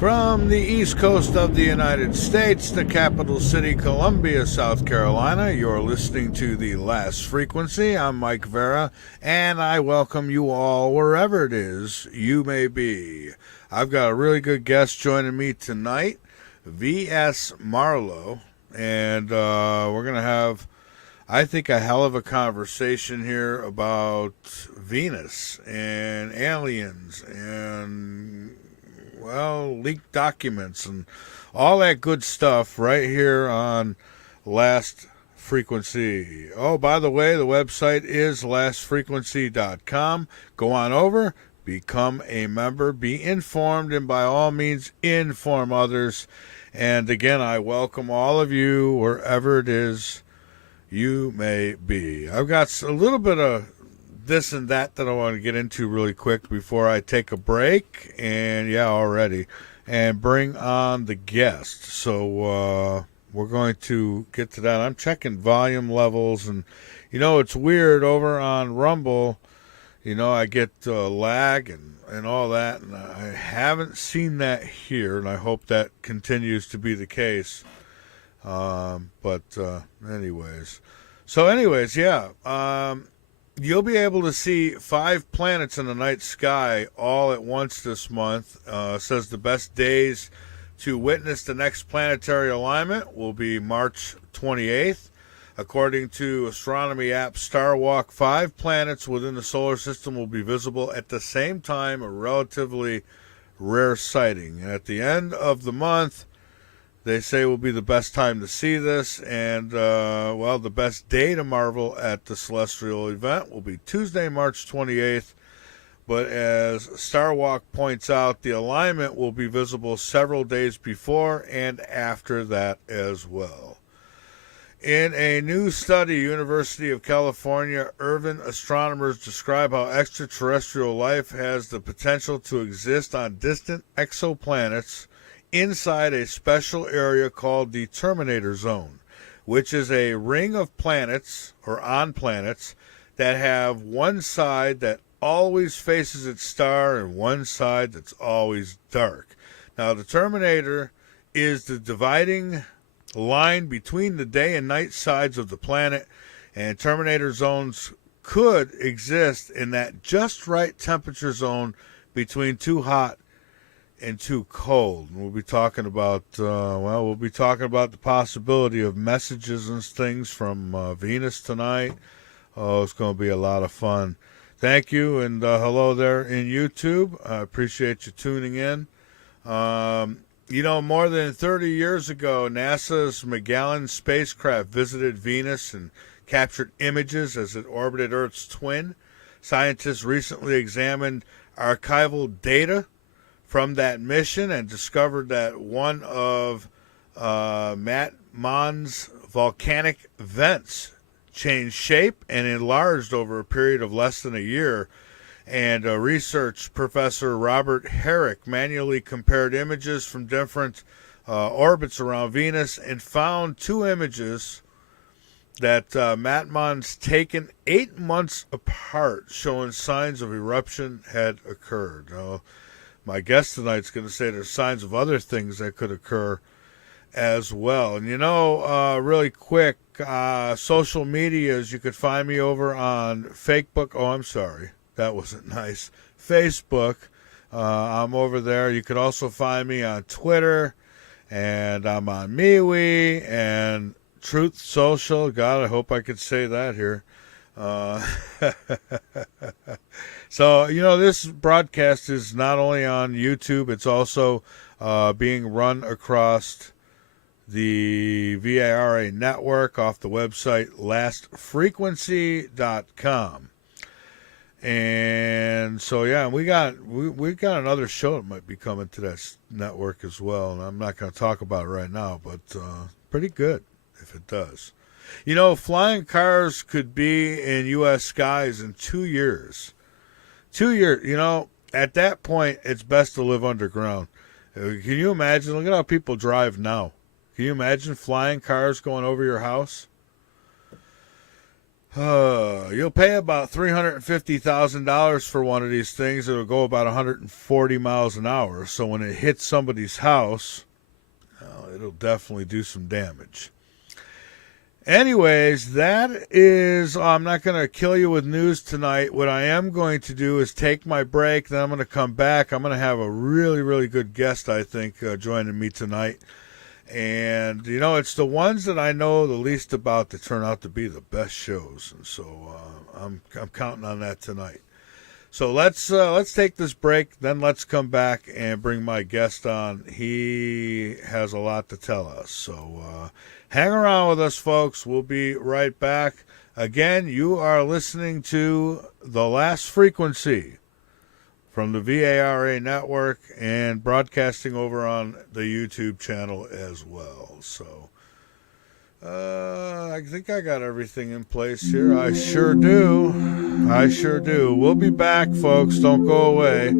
From the east coast of the United States, the capital city, Columbia, South Carolina, you're listening to The Last Frequency. I'm Mike Vara, and I welcome you all wherever it is you may be. I've got a really good guest joining me tonight, V.S. Marlowe, and we're going to have, I think, a hell of a conversation here about Venus and aliens and, well, leaked documents and all that good stuff right here on Last Frequency. Oh, by the way, the website is lastfrequency.com. Go on over, become a member, be informed, and by all means, inform others. And again, I welcome all of you wherever it is you may be. I've got a little bit of this and that I want to get into really quick before I take a break, and and bring on the guest. So we're going to get to that. I'm checking volume levels, and it's weird over on Rumble. I get lag and all that, and I haven't seen that here, and I hope that continues to be the case. Anyways, you'll be able to see 5 planets in the night sky all at once this month. Says the best days to witness the next planetary alignment will be March 28th. According to astronomy app Starwalk, 5 planets within the solar system will be visible at the same time, a relatively rare sighting. And at the end of the month, they say will be the best time to see this, and, the best day to marvel at the celestial event will be Tuesday, March 28th. But as Starwalk points out, the alignment will be visible several days before and after that as well. In a new study, University of California, Irvine astronomers describe how extraterrestrial life has the potential to exist on distant exoplanets inside a special area called the Terminator Zone, which is a ring of planets, or on planets, that have one side that always faces its star and one side that's always dark. Now, the Terminator is the dividing line between the day and night sides of the planet, and Terminator zones could exist in that just right temperature zone between too hot and too cold. We'll be talking about the possibility of messages and things from Venus tonight. Oh, it's going to be a lot of fun. Thank you, and hello there in YouTube. I appreciate you tuning in. More than 30 years ago, NASA's Magellan spacecraft visited Venus and captured images as it orbited Earth's twin. Scientists recently examined archival data from that mission and discovered that one of Matman's volcanic vents changed shape and enlarged over a period of less than a year. And research professor Robert Herrick manually compared images from different orbits around Venus and found 2 images that Matman's taken 8 months apart, showing signs of eruption had occurred. Now, my guest tonight's going to say there's signs of other things that could occur as well. And really quick, social medias, you could find me over on Facebook. Oh, I'm sorry. That wasn't nice. Facebook. I'm over there. You could also find me on Twitter, and I'm on mewe and Truth Social. God, I hope I could say that here. So, this broadcast is not only on YouTube, it's also being run across the VARA network off the website lastfrequency.com. And so, we got another show that might be coming to that network as well. And I'm not going to talk about it right now, but pretty good if it does. Flying cars could be in U.S. skies in 2 years. 2 years, at that point, it's best to live underground. Can you imagine? Look at how people drive now. Can you imagine flying cars going over your house? You'll pay about $350,000 for one of these things. It'll go about 140 miles an hour. So when it hits somebody's house, it'll definitely do some damage. Anyways, that is, I'm not going to kill you with news tonight. What I am going to do is take my break. Then I'm going to come back. I'm going to have a really, really good guest, I think, joining me tonight. And, you know, it's the ones that I know the least about that turn out to be the best shows. And so I'm counting on that tonight. So let's take this break, then let's come back and bring my guest on. He has a lot to tell us. So hang around with us, folks. We'll be right back. Again, you are listening to The Last Frequency from the VARA network and broadcasting over on the YouTube channel as well. So I think I got everything in place here. I sure do. We'll be back, folks. Don't go away.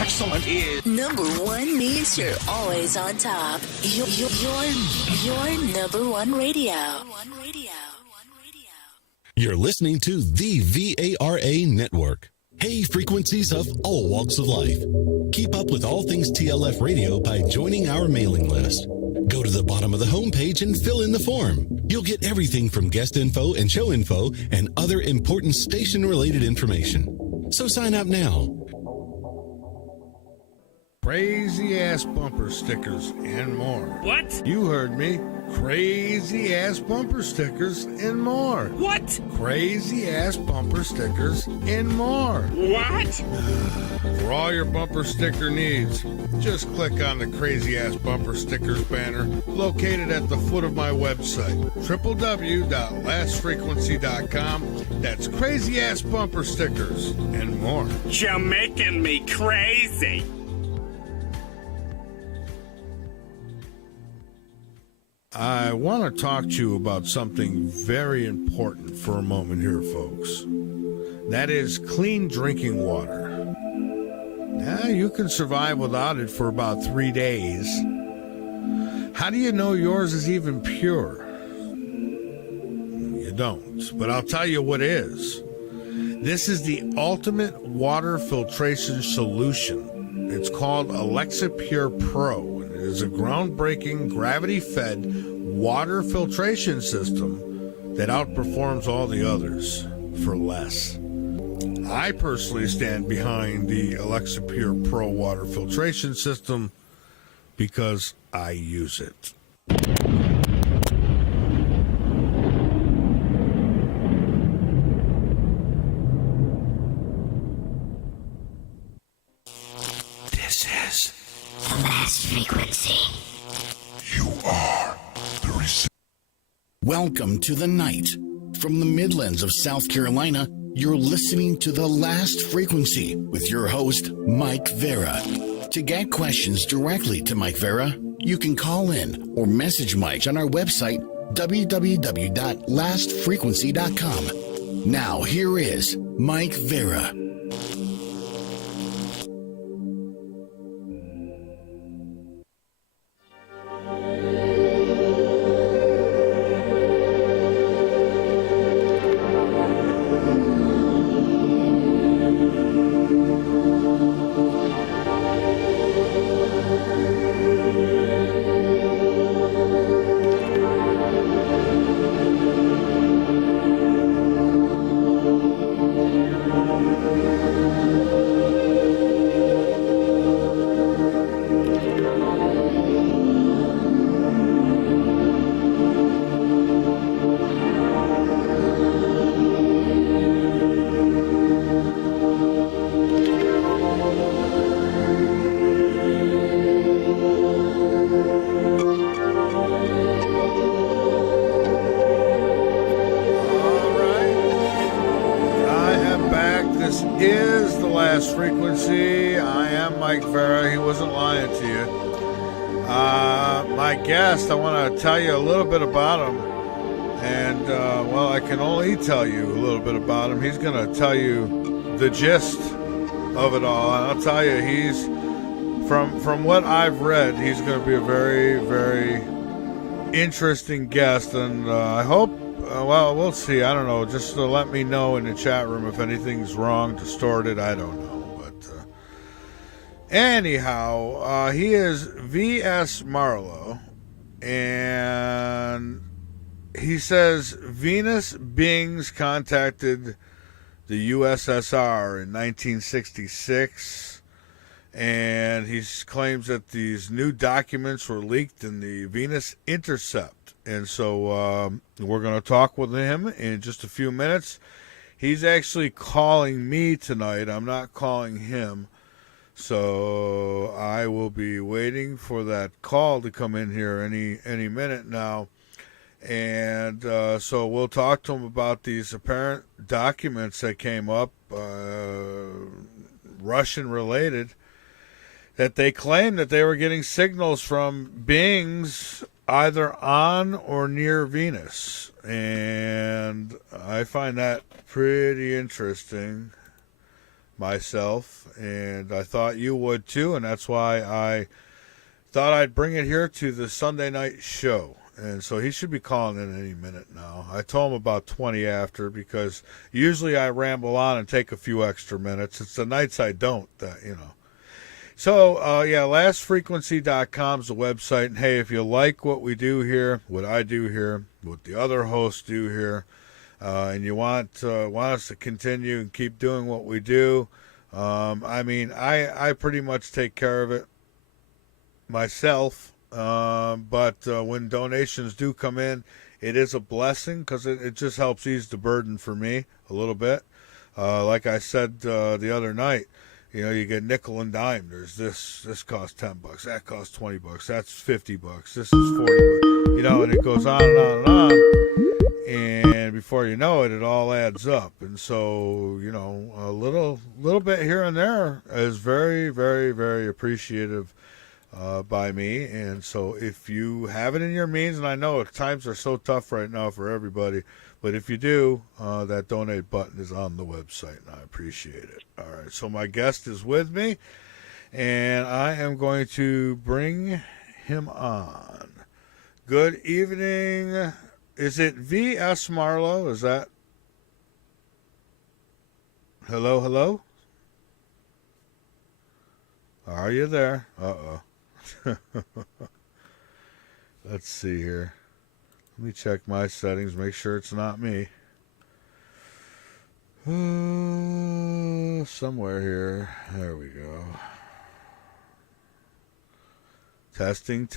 Excellent. Number one means you're always on top. Your number one radio. You're listening to the VARA network. Hey, frequencies of all walks of life. Keep up with all things TLF radio by joining our mailing list. Go to the bottom of the homepage and fill in the form. You'll get everything from guest info and show info and other important station-related information. So sign up now. Crazy ass bumper stickers and more. What? You heard me. Crazy ass bumper stickers and more. What? Crazy ass bumper stickers and more. What? For all your bumper sticker needs, just click on the Crazy Ass Bumper Stickers banner located at the foot of my website, www.lastfrequency.com. That's Crazy Ass Bumper Stickers and more. You're making me crazy. I want to talk to you about something very important for a moment here, folks. That is clean drinking water. Now, you can survive without it for about 3 days. How do you know yours is even pure? You don't, but I'll tell you what is. This is the ultimate water filtration solution. It's called Alexa Pure Pro. It is a groundbreaking, gravity-fed water filtration system that outperforms all the others for less. I personally stand behind the Alexa Pure Pro water filtration system because I use it. This is the last frequency. You are the Welcome to the night. From the Midlands of South Carolina, you're listening to The Last Frequency with your host, Mike Vara. To get questions directly to Mike Vara, you can call in or message Mike on our website, www.lastfrequency.com. Now, here is Mike Vara. This is The Last Frequency. I am Mike Vara. He wasn't lying to you. My guest, I want to tell you a little bit about him. And, well, I can only tell you a little bit about him. He's going to tell you the gist of it all. And I'll tell you, he's, from what I've read, he's going to be a very, very interesting guest. And I hope, well, we'll see. I don't know. Just let me know in the chat room if anything's wrong, distorted. I don't know. But anyhow, he is V.S. Marlowe. And he says Venus beings contacted the USSR in 1966, and he claims that these new documents were leaked in the Venus INTERCEPT. And so we're going to talk with him in just a few minutes. He's actually calling me tonight. I'm not calling him. So I will be waiting for that call to come in here any minute now. And so we'll talk to him about these apparent documents that came up, Russian-related, that they claim that they were getting signals from beings either on or near Venus. And I find that pretty interesting myself, and I thought you would too, and that's why I thought I'd bring it here to the Sunday night show. And so he should be calling in any minute now. I told him about 20 after, because usually I ramble on and take a few extra minutes. It's the nights I don't, you know. So, yeah, lastfrequency.com is the website. And, hey, if you like what we do here, what I do here, what the other hosts do here, and you want us to continue and keep doing what we do, I mean, I pretty much take care of it myself. But when donations do come in, it is a blessing, because it just helps ease the burden for me a little bit. Like I said the other night, you know, you get nickel and dime. There's this costs $10, that costs $20, that's $50, this is $40, you know, and it goes on and on and on. And before you know it, it all adds up. And so, you know, a little bit here and there is very, very, very appreciative by me. And so if you have it in your means, and I know times are so tough right now for everybody, but if you do, that donate button is on the website, and I appreciate it. All right, so my guest is with me, and I am going to bring him on. Good evening. Is it V.S. Marlowe? Is that? Hello, hello? Are you there? Uh-oh. Let's see here. Let me check my settings, make sure it's not me. Somewhere here. There we go. Testing.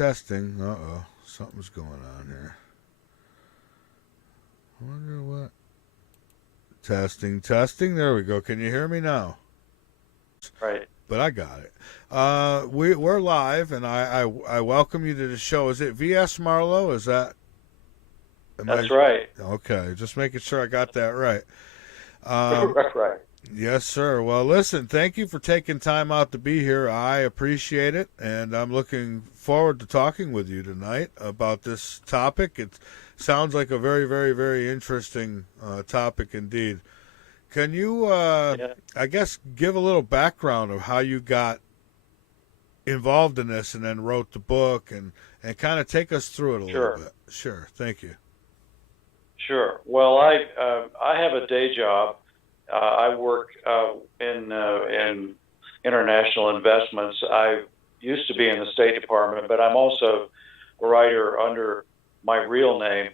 Uh-oh. Something's going on here. I wonder what. Testing. There we go. Can you hear me now? Right. But I got it. We're live, and I welcome you to the show. Is it V.S. Marlowe? Is that? That's right. Okay, just making sure I got that right. Right. Yes, sir. Well, listen, thank you for taking time out to be here. I appreciate it, and I'm looking forward to talking with you tonight about this topic. It sounds like a very, very, very interesting topic indeed. Can you, I guess, give a little background of how you got involved in this and then wrote the book, and kind of take us through it a little bit? Sure. Thank you. Sure. Well, I have a day job. I work in international investments. I used to be in the State Department, but I'm also a writer under my real name.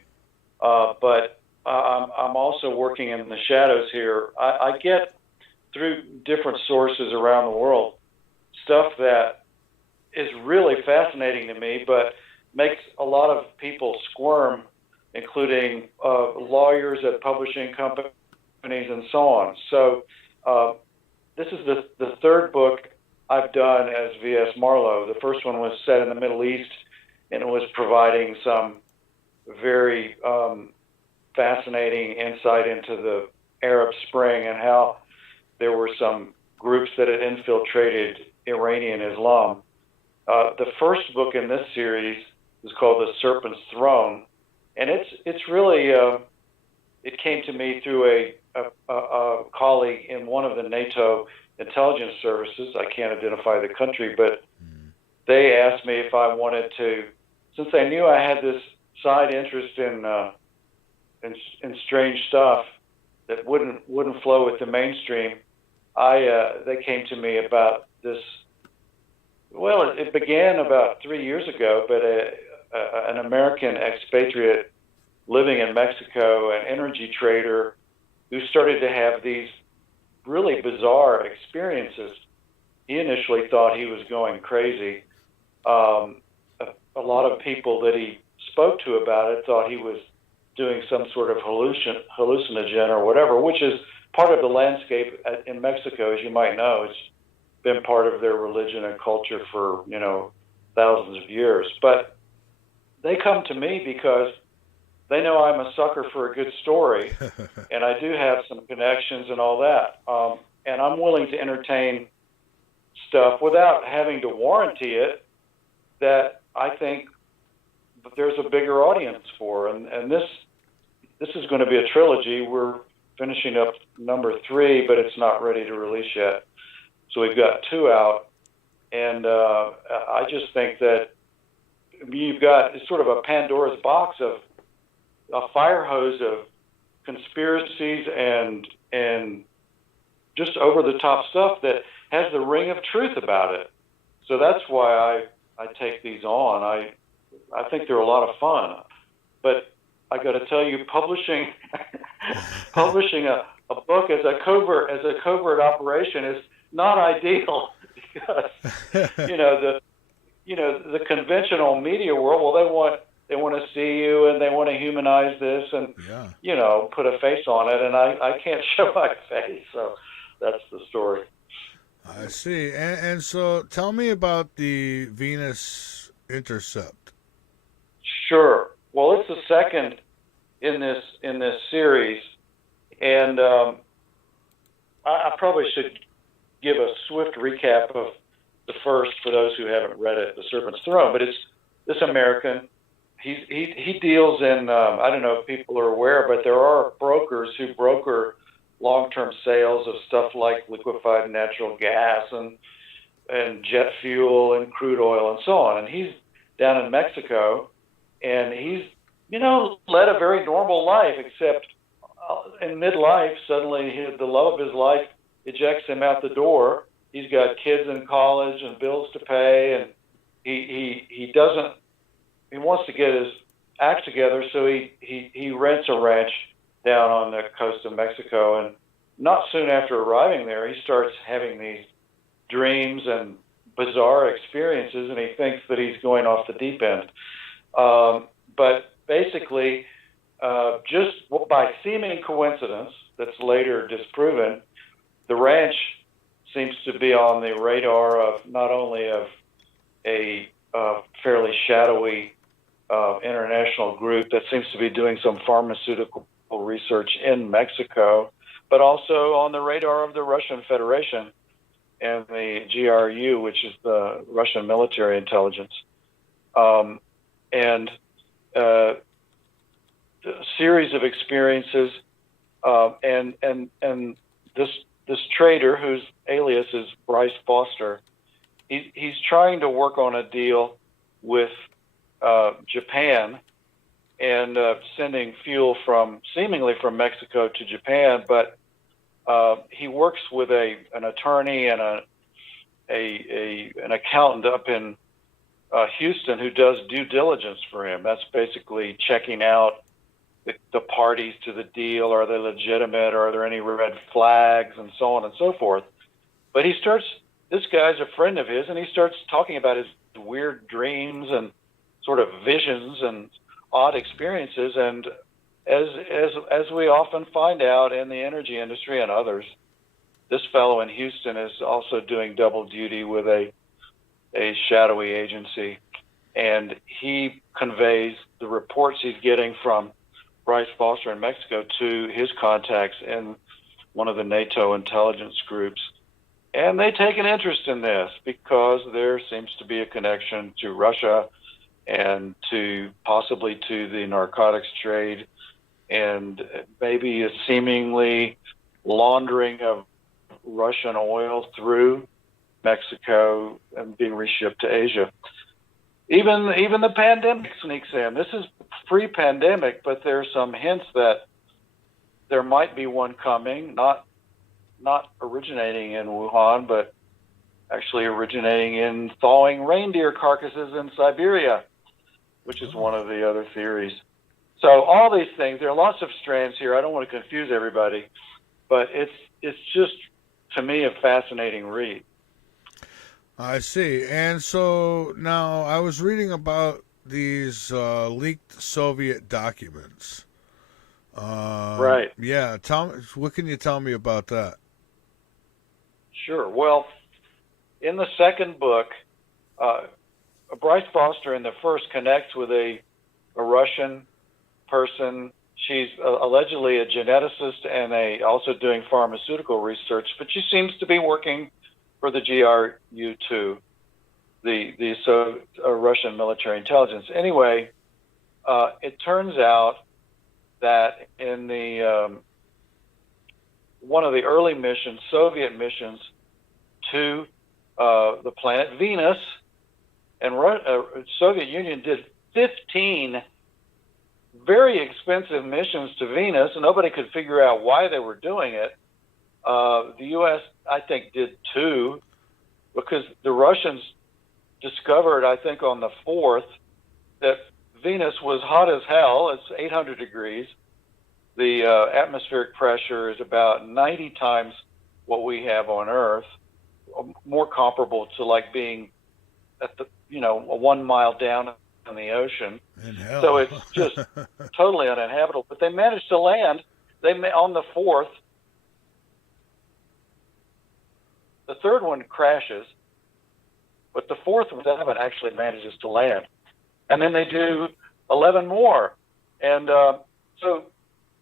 But I'm also working in the shadows here. I get, through different sources around the world, stuff that is really fascinating to me, but makes a lot of people squirm, including lawyers at publishing companies and so on. So this is the third book I've done as V.S. Marlowe. The first one was set in the Middle East, and it was providing some very fascinating insight into the Arab Spring and how there were some groups that had infiltrated Iranian Islam. The first book in this series is called The Serpent's Throne, and it's really it came to me through a colleague in one of the NATO intelligence services. I can't identify the country, but they asked me if I wanted to, since they knew I had this side interest in strange stuff that wouldn't flow with the mainstream. They came to me about this. Well, it began about 3 years ago, but an American expatriate living in Mexico, an energy trader, who started to have these really bizarre experiences. He initially thought he was going crazy. A lot of people that he spoke to about it thought he was doing some sort of hallucinogen or whatever, which is part of the landscape in Mexico, as you might know. It's been part of their religion and culture for, thousands of years. But they come to me because they know I'm a sucker for a good story, and I do have some connections and all that. And I'm willing to entertain stuff without having to warranty it that I think there's a bigger audience for. And this is going to be a trilogy. We're finishing up number 3, but it's not ready to release yet. So we've got 2 out, and I just think that you've got sort of a Pandora's box of a fire hose of conspiracies and just over the top stuff that has the ring of truth about it. So that's why I take these on. I think they're a lot of fun, but I got to tell you, publishing a book as a covert operation is not ideal because the conventional media world. Well, they want to see you and they want to humanize this and put a face on it, and I can't show my face, so that's the story. I see. And so tell me about the Venus Intercept. Sure. Well, it's the second in this series, and I probably should give a swift recap of the first for those who haven't read it, The Serpent's Throne. But it's this American. He deals in I don't know if people are aware, but there are brokers who broker long-term sales of stuff like liquefied natural gas and jet fuel and crude oil and so on. And he's down in Mexico, and he's led a very normal life, except in midlife suddenly the love of his life ejects him out the door. He's got kids in college and bills to pay, and he wants to get his act together, so he rents a ranch down on the coast of Mexico, and not soon after arriving there, he starts having these dreams and bizarre experiences, and he thinks that he's going off the deep end. But basically, just by seeming coincidence that's later disproven, the ranch seems to be on the radar of not only of a fairly shadowy international group that seems to be doing some pharmaceutical research in Mexico, but also on the radar of the Russian Federation and the GRU, which is the Russian military intelligence. And a series of experiences, and this trader, whose alias is Bryce Foster, he's trying to work on a deal with Japan and sending fuel seemingly from Mexico to Japan, but he works with an attorney and an accountant up in Houston who does due diligence for him. That's basically checking out the parties to the deal. Are they legitimate? Are there any red flags, and so on and so forth? But this guy's a friend of his, and he starts talking about his weird dreams and sort of visions and odd experiences. And as we often find out in the energy industry and others, this fellow in Houston is also doing double duty with a shadowy agency, and he conveys the reports he's getting from Bryce Foster in Mexico to his contacts in one of the NATO intelligence groups. And they take an interest in this because there seems to be a connection to Russia and to possibly to the narcotics trade and maybe a seemingly laundering of Russian oil through Mexico and being reshipped to Asia. Even the pandemic sneaks in. This is pre-pandemic, but there's some hints that there might be one coming, not originating in Wuhan, but actually originating in thawing reindeer carcasses in Siberia, which is one of the other theories. So all these things, there are lots of strands here. I don't want to confuse everybody, but it's just, to me, a fascinating read. I see. And so now I was reading about these leaked Soviet documents. Right. Yeah. What can you tell me about that? Sure. Well, in the second book, Bryce Foster in the first connects with a Russian person. She's allegedly a geneticist and also doing pharmaceutical research, but she seems to be working for the GRU-2, the Russian military intelligence. Anyway, it turns out that in the one of the early missions, Soviet missions to the planet Venus, and Soviet Union did 15 very expensive missions to Venus, and nobody could figure out why they were doing it. The U.S., I think, did 2, because the Russians discovered, I think, on the 4th, that Venus was hot as hell. It's 800 degrees. The atmospheric pressure is about 90 times what we have on Earth, more comparable to like being at the, 1 mile down in the ocean. So it's just totally uninhabitable. But they managed to land. On the 4th. The third one crashes, but the 4th one actually manages to land. And then they do 11 more. And so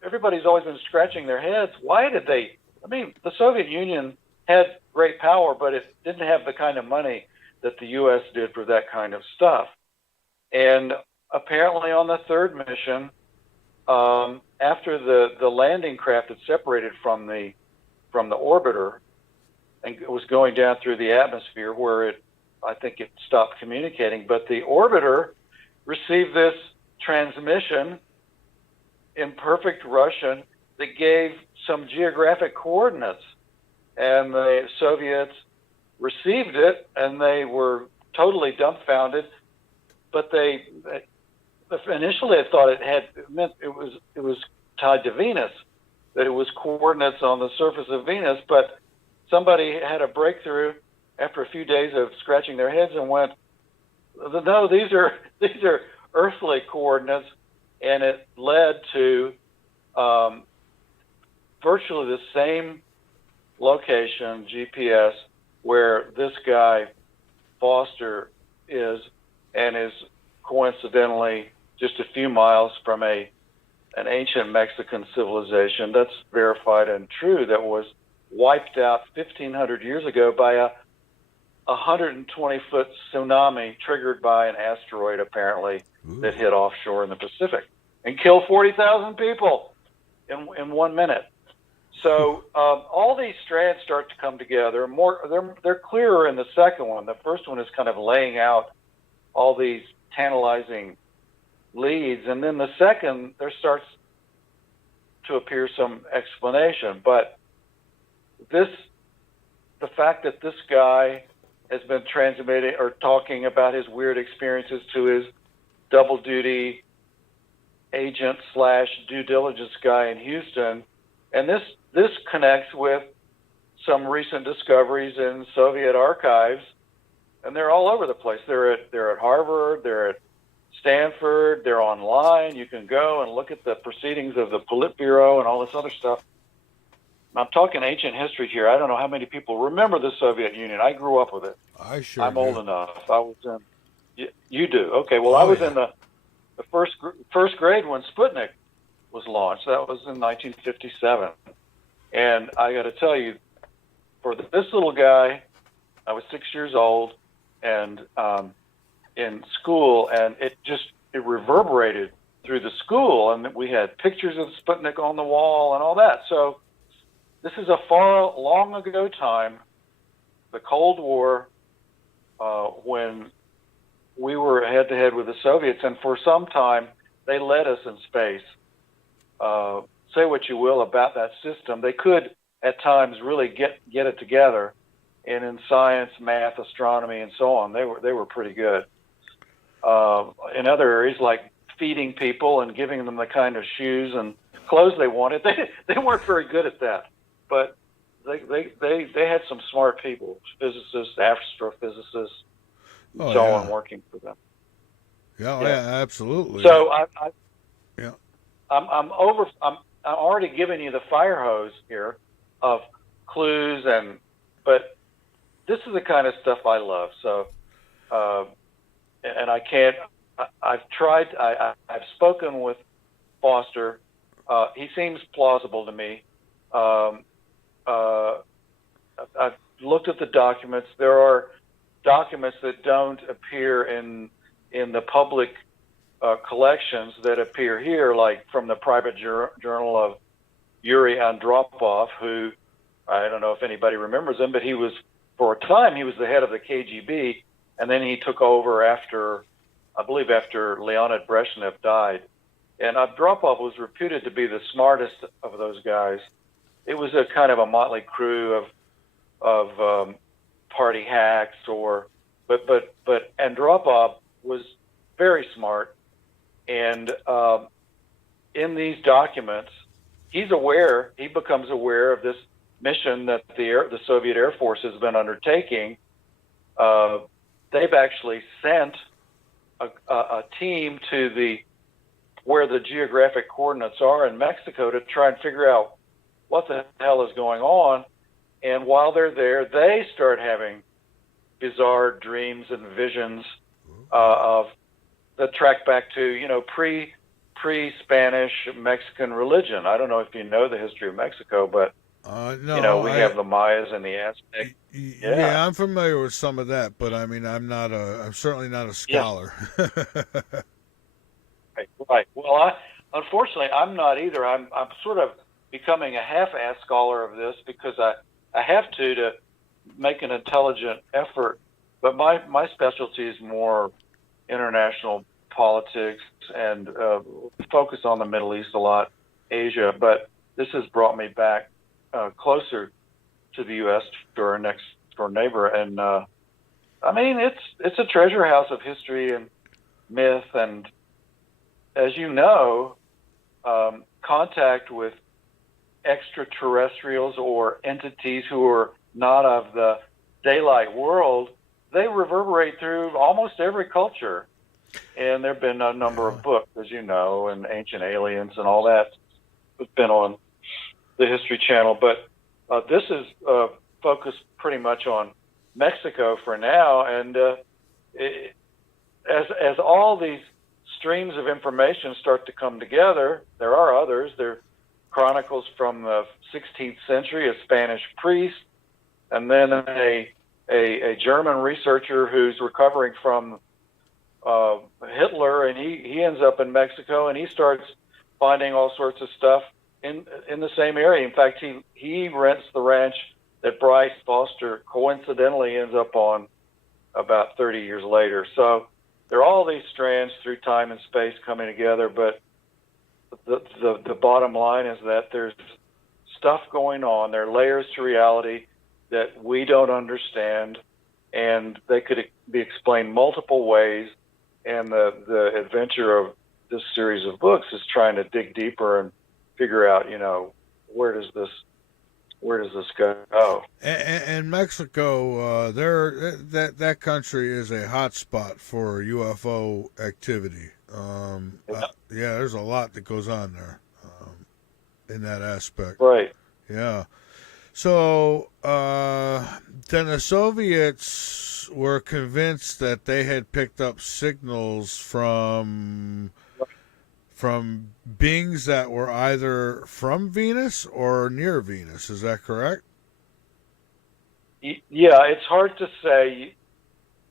everybody's always been scratching their heads. Why did they? I mean, the Soviet Union had great power, but it didn't have the kind of money that the U.S. did for that kind of stuff. And apparently on the third mission, after the landing craft had separated from the orbiter and it was going down through the atmosphere where I think it stopped communicating, but the orbiter received this transmission in perfect Russian that gave some geographic coordinates, and the Soviets received it and they were totally dumbfounded. But they initially thought it meant it was tied to Venus, that it was coordinates on the surface of Venus. But somebody had a breakthrough after a few days of scratching their heads and went, "No, these are earthly coordinates," and it led to virtually the same location, GPS, where this guy Foster is, and is coincidentally just a few miles from an ancient Mexican civilization that's verified and true, that was wiped out 1,500 years ago by a 120-foot tsunami triggered by an asteroid, apparently, that hit offshore in the Pacific and killed 40,000 people in 1 minute. So all these strands start to come together. They're clearer in the second one. The first one is kind of laying out all these tantalizing leads, and then the second, there starts to appear some explanation. But the fact that this guy has been transmitting or talking about his weird experiences to his double duty agent / due diligence guy in Houston, and this connects with some recent discoveries in Soviet archives, and they're all over the place. They're at Harvard, they're at Stanford, they're online. You can go and look at the proceedings of the Politburo and all this other stuff. I'm talking ancient history here. I don't know how many people remember the Soviet Union. I grew up with it. I'm do. old enough. I was in. You do? Okay. Well, I was in the first grade when Sputnik was launched. That was in 1957. And I got to tell you, for this little guy, I was 6 years old, and in school, and it reverberated through the school, and we had pictures of Sputnik on the wall and all that. So this is a far, long ago time, the Cold War, when we were head-to-head with the Soviets, and for some time, they led us in space. Say what you will about that system. They could, at times, really get it together, and in science, math, astronomy, and so on, they were pretty good. In other areas, like feeding people and giving them the kind of shoes and clothes they wanted, they weren't very good at that. But they had some smart people, physicists, astrophysicists, and so on, working for them. Yeah, absolutely. So I'm already giving you the fire hose here of clues, but this is the kind of stuff I love. So, and I can't. I've tried. I've spoken with Foster. He seems plausible to me. I've looked at the documents. There are documents that don't appear in the public collections that appear here, like from the private journal of Yuri Andropov, who, I don't know if anybody remembers him, but he was, for a time, he was the head of the KGB, and then he took over after Leonid Brezhnev died. And Andropov was reputed to be the smartest of those guys. It was a kind of a motley crew of party hacks, but Andropov was very smart, and in these documents, he becomes aware of this mission that the Soviet Air Force has been undertaking. They've actually sent a team to where the geographic coordinates are in Mexico to try and figure out what the hell is going on. And while they're there, they start having bizarre dreams and visions that track back to, pre-Spanish Mexican religion. I don't know if you know the history of Mexico, but no, we have the Mayas and the Aztecs. Yeah, I'm familiar with some of that, but I mean, I'm certainly not a scholar. Right. Well, unfortunately, I'm not either. I'm sort of becoming a half-assed scholar of this because I have to make an intelligent effort. But my specialty is more international politics and focus on the Middle East a lot, Asia. But this has brought me back closer to the U.S., to our next door neighbor, and I mean, it's a treasure house of history and myth, and as you know, contact with extraterrestrials or entities who are not of the daylight world, they reverberate through almost every culture. And there have been a number of books, as you know, and Ancient Aliens and all that has been on the History Channel. But this is focused pretty much on Mexico for now. And as all these streams of information start to come together, there are others. There are chronicles from the 16th century, a Spanish priest, and then a German researcher who's recovering from Hitler, and he ends up in Mexico, and he starts finding all sorts of stuff in the same area. In fact, he rents the ranch that Bryce Foster coincidentally ends up on about 30 years later. So there are all these strands through time and space coming together, but the bottom line is that there's stuff going on. There are layers to reality that we don't understand, and they could be explained multiple ways. And the adventure of this series of books is trying to dig deeper and figure out, where does this go? And Mexico, that country is a hot spot for UFO activity. There's a lot that goes on there in that aspect. Right. Yeah. So then the Soviets were convinced that they had picked up signals from from beings that were either from Venus or near Venus. Is that correct? Yeah, it's hard to say.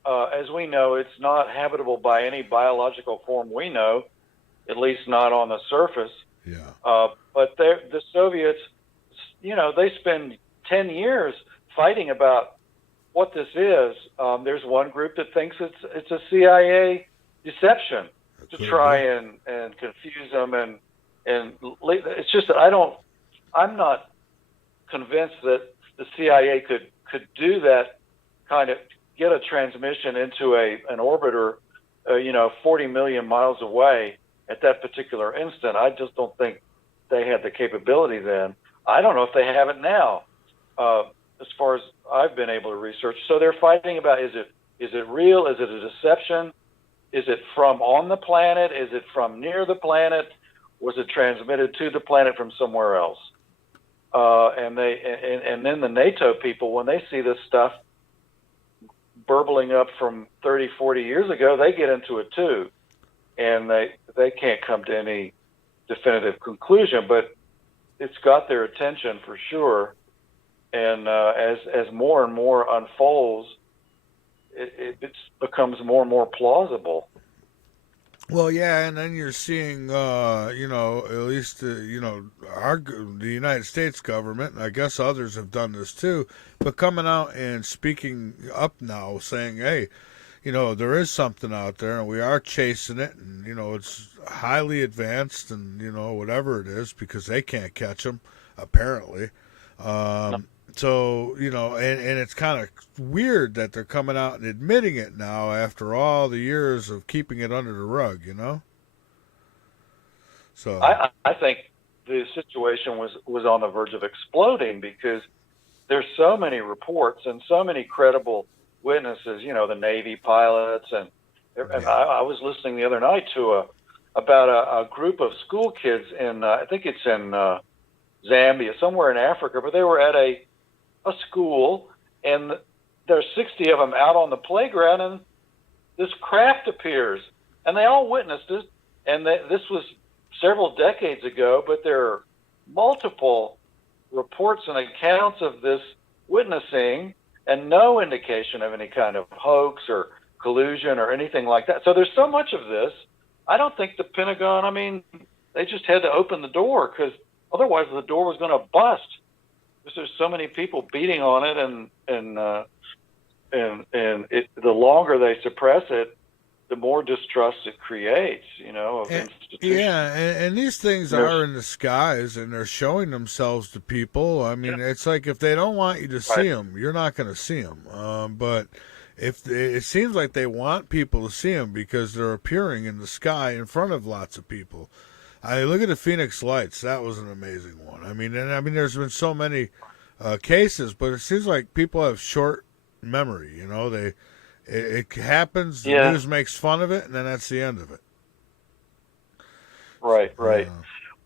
As we know, it's not habitable by any biological form we know, at least not on the surface. Yeah. But the Soviets, they spend 10 years fighting about what this is. There's one group that thinks it's a CIA deception to try and confuse them, and it's just that I'm not convinced that the CIA could do that kind of, get a transmission into an orbiter 40 million miles away at that particular instant. I just don't think they had the capability then. I don't know if they have it now, as far as I've been able to research. So they're fighting about, is it real? Is it a deception? Is it from on the planet? Is it from near the planet? Was it transmitted to the planet from somewhere else? And then the NATO people, when they see this stuff burbling up from 30, 40 years ago, they get into it too. And they can't come to any definitive conclusion, but it's got their attention for sure. And as more and more unfolds, it becomes more and more plausible. Well, yeah, and then you're seeing, at least, the United States government, and I guess others have done this too, but coming out and speaking up now, saying, hey, there is something out there, and we are chasing it, and, it's highly advanced, and, whatever it is, because they can't catch them, apparently. So, and it's kind of weird that they're coming out and admitting it now after all the years of keeping it under the rug, So I think the situation was on the verge of exploding because there's so many reports and so many credible witnesses, the Navy pilots. And I was listening the other night to about a group of school kids in, I think it's in Zambia, somewhere in Africa, but they were at a school, and there's 60 of them out on the playground, and this craft appears, and they all witnessed it. And this was several decades ago, but there are multiple reports and accounts of this witnessing, and no indication of any kind of hoax or collusion or anything like that. So there's so much of this. I don't think the Pentagon, they just had to open the door, because otherwise the door was going to bust. Because there's so many people beating on it, and the longer they suppress it, the more distrust it creates, of institutions. Yeah, and these things are in the skies, and they're showing themselves to people. It's like if they don't want you to see them, you're not going to see them. But if it seems like they want people to see them because they're appearing in the sky in front of lots of people. Look at the Phoenix Lights. That was an amazing one. There's been so many cases, but it seems like people have short memory. It happens. The news makes fun of it, and then that's the end of it. Right.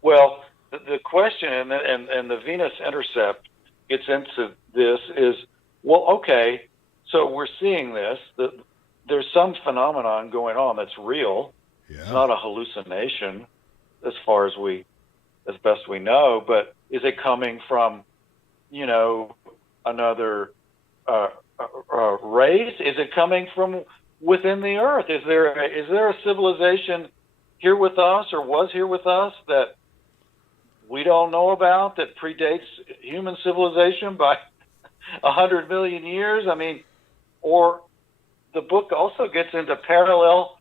Well, the question, and the Venus Intercept gets into this, is, well, okay, so we're seeing this. There's some phenomenon going on that's real. Yeah. It's not a hallucination, as best we know, but is it coming from, another race? Is it coming from within the Earth? Is there a civilization here with us, or was here with us, that we don't know about, that predates human civilization by 100 million years? Or the book also gets into a parallel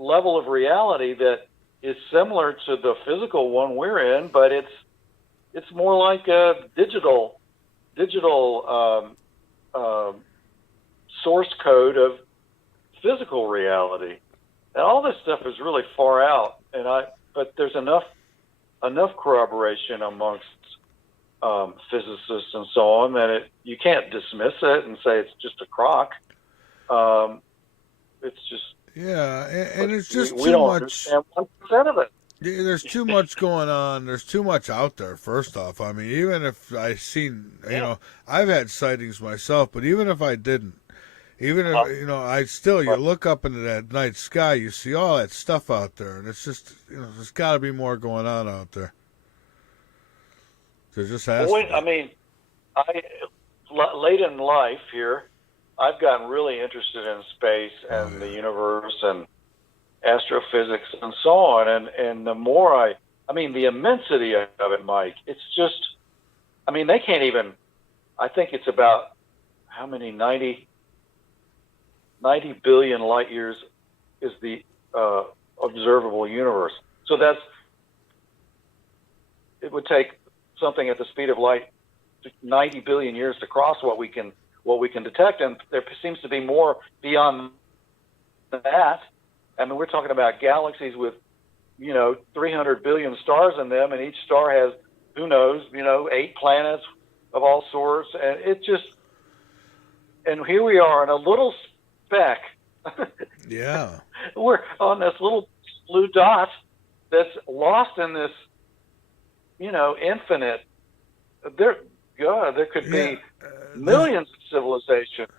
level of reality that is similar to the physical one we're in, but it's more like a digital source code of physical reality. And all this stuff is really far out, but there's enough corroboration amongst physicists and so on that you can't dismiss it and say it's just a crock. It's just, yeah, and it's just we too don't much. Understand 1% of it. There's too much going on. There's too much out there, first off. Even if I've seen, I've had sightings myself, but even if I didn't, Even if, you look up into that night sky, you see all that stuff out there, and it's just, there's got to be more going on out there. There just has to be. I mean, late in life here, I've gotten really interested in space and the universe and astrophysics and so on. And the more the immensity of it, Mike, it's just, they can't even, I think it's about how many, 90 billion light years is the observable universe. So it would take something at the speed of light 90 billion years to cross what we can detect, and there seems to be more beyond that. We're talking about galaxies with 300 billion stars in them, and each star has, who knows, 8 planets of all sorts, and and here we are in a little speck. Yeah. We're on this little blue dot that's lost in this, infinite. There could be millions of civilizations.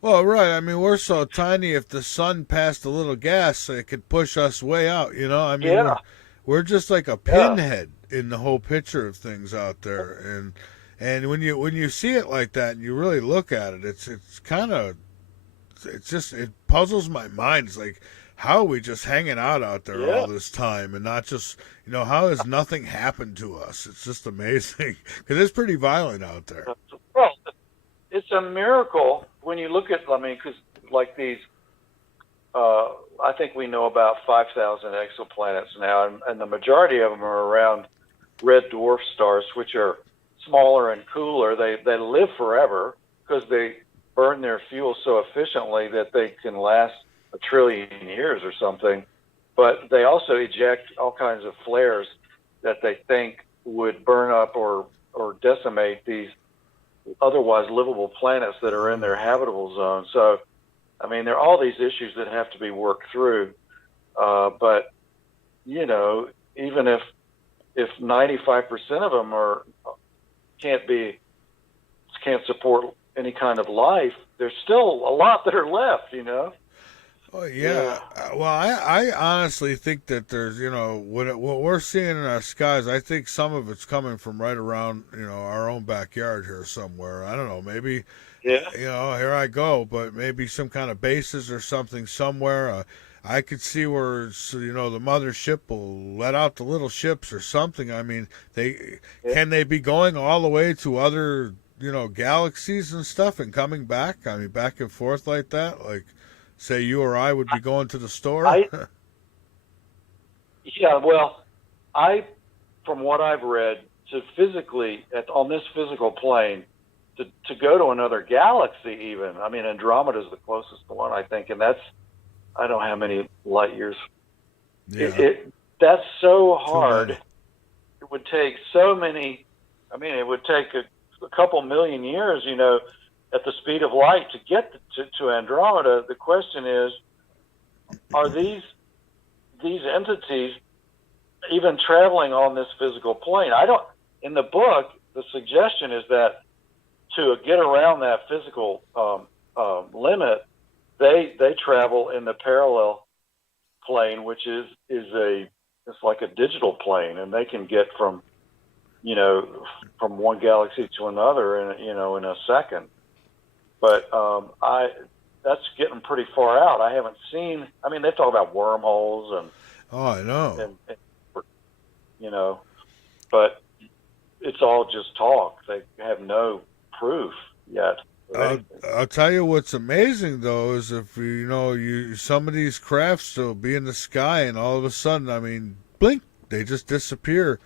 Well, right. We're so tiny. If the sun passed a little gas, it could push us way out. We're just like a pinhead in the whole picture of things out there. And when you see it like that and you really look at it, it puzzles my mind. It's like, how are we just hanging out there all this time and not just, how has nothing happened to us? It's just amazing because it's pretty violent out there. Well, it's a miracle when you look at, because like these, I think we know about 5,000 exoplanets now, and the majority of them are around red dwarf stars, which are smaller and cooler. They live forever because they burn their fuel so efficiently that they can last 1 trillion years or something. But they also eject all kinds of flares that they think would burn up or decimate these otherwise livable planets that are in their habitable zone. So, there are all these issues that have to be worked through. But, even if 95% of them can't support any kind of life, there's still a lot that are left, Oh, yeah. Well, I honestly think that there's, what we're seeing in our skies, I think some of it's coming from right around, our own backyard here somewhere. I don't know, maybe, here I go, but maybe some kind of bases or something somewhere. I could see where, the mothership will let out the little ships or something. Can they be going all the way to other, galaxies and stuff and coming back? Back and forth like that? Like, say you or I would be going to the store? From what I've read, to physically, on this physical plane, to go to another galaxy even, Andromeda is the closest one, I think, and that's, I don't know how many light years. Yeah. That's so hard. It would take so many, it would take a couple million years, at the speed of light to get to Andromeda. The question is, are these entities even traveling on this physical plane? In the book, the suggestion is that to get around that physical limit, they travel in the parallel plane, which is it's like a digital plane, and they can get from one galaxy to another in a second. But that's getting pretty far out. I haven't seen. They talk about wormholes and. Oh, I know. But it's all just talk. They have no proof yet. I'll tell you what's amazing though is if some of these crafts will be in the sky and all of a sudden, blink, they just disappear.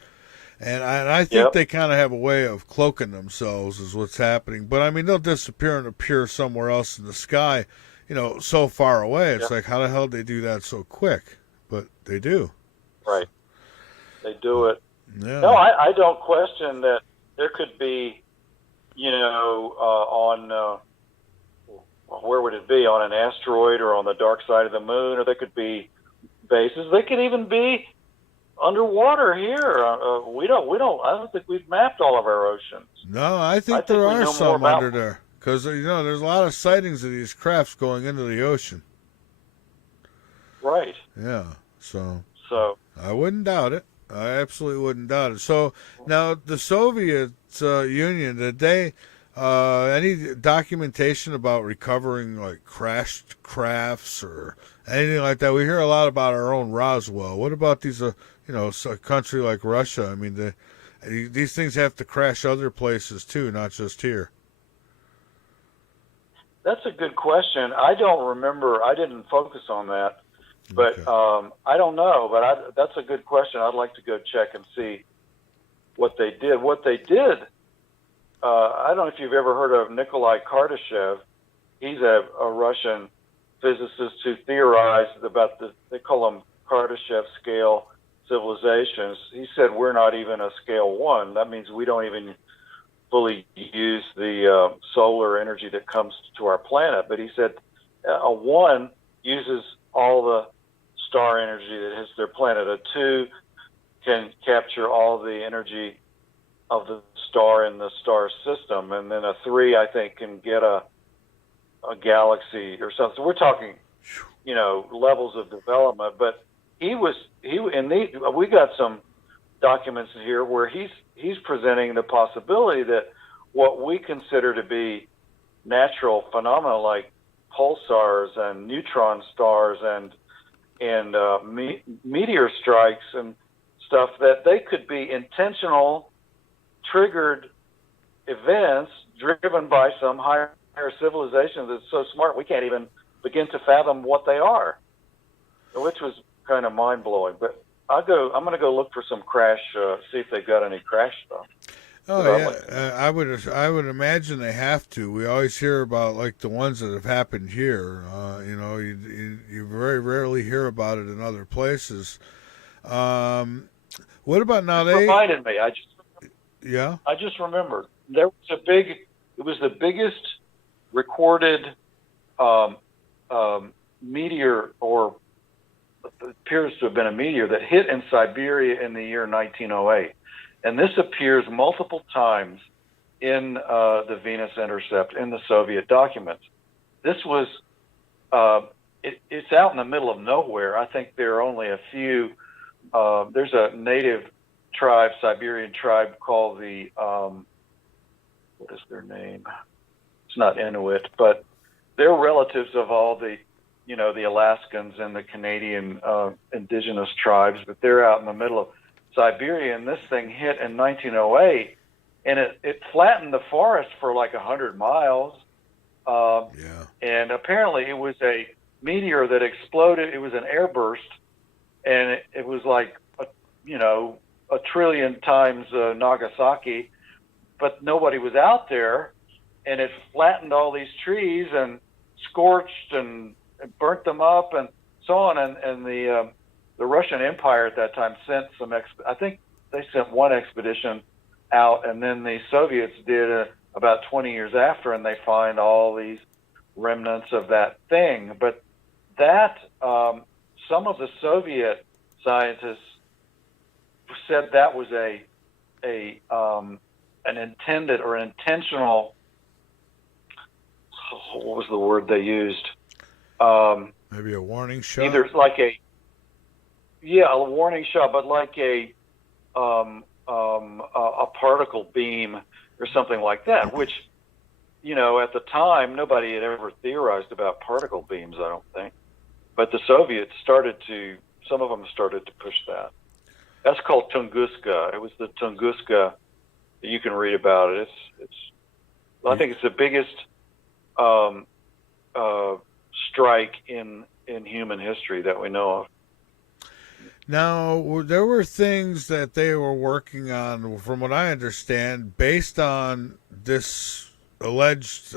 And I think they kind of have a way of cloaking themselves is what's happening. But, they'll disappear and appear somewhere else in the sky, so far away. It's like, how the hell did they do that so quick? But they do. Right. They do it. Yeah. No, I don't question that there could be, on, where would it be? On an asteroid or on the dark side of the moon, or there could be bases. They could even be underwater here. I don't think we've mapped all of our oceans. No, I think there are some under there. Because, there's a lot of sightings of these crafts going into the ocean. Right. Yeah, so So I wouldn't doubt it. I absolutely wouldn't doubt it. So now the Soviet Union, did they any documentation about recovering like crashed crafts or anything like that? We hear a lot about our own Roswell. What about these? A country like Russia. I mean, these things have to crash other places too, not just here. that's a good question. I don't remember. I didn't focus on that. But Okay. I don't know, but that's a good question. I'd like to go check and see what they did. What they did, I don't know if you've ever heard of Nikolai Kardashev. He's a Russian physicist who theorized about they call them Kardashev scale civilizations. He said we're not even a scale 1. That means we don't even fully use the solar energy that comes to our planet. But he said a 1 uses all the star energy that hits their planet. A 2 can capture all the energy of the star in the star system, and then a 3, I think, can get a galaxy or something. So we're talking, levels of development. But we got some documents here where he's presenting the possibility that what we consider to be natural phenomena like pulsars and neutron stars and meteor strikes and stuff, that they could be intentional, triggered events driven by some higher civilization that's so smart we can't even begin to fathom what they are, which was kind of mind-blowing. But I'm going to go look for some crash, see if they've got any crash stuff. Oh yeah, I would imagine they have to. We always hear about like the ones that have happened here. You very rarely hear about it in other places. What about now? It reminded me. I just remembered there was it was the biggest recorded meteor, or appears to have been a meteor that hit in Siberia in the year 1908. And this appears multiple times in the Venus Intercept, in the Soviet documents. This was, it's out in the middle of nowhere. I think there are only a few. There's a native tribe, Siberian tribe called the, what is their name? It's not Inuit, but they're relatives of all the, the Alaskans and the Canadian indigenous tribes, but they're out in the middle of Siberia, and this thing hit in 1908, and it flattened the forest for like 100 miles. And apparently it was a meteor that exploded. It was an airburst, and it was like, a trillion times Nagasaki, but nobody was out there, and it flattened all these trees and scorched and burnt them up and so on. And the Russian Empire at that time sent I think they sent one expedition out, and then the Soviets did about 20 years after, and they find all these remnants of that thing. But that, some of the Soviet scientists said that was an intended or intentional, what was the word they used? Maybe a warning shot? Either like a warning shot, but like a particle beam or something like that, which, at the time, nobody had ever theorized about particle beams, I don't think. But the Soviets some of them started to push that. That's called Tunguska. It was the Tunguska. You can read about it. I think it's the biggest strike in human history that we know of. Now, there were things that they were working on, from what I understand, based on this alleged,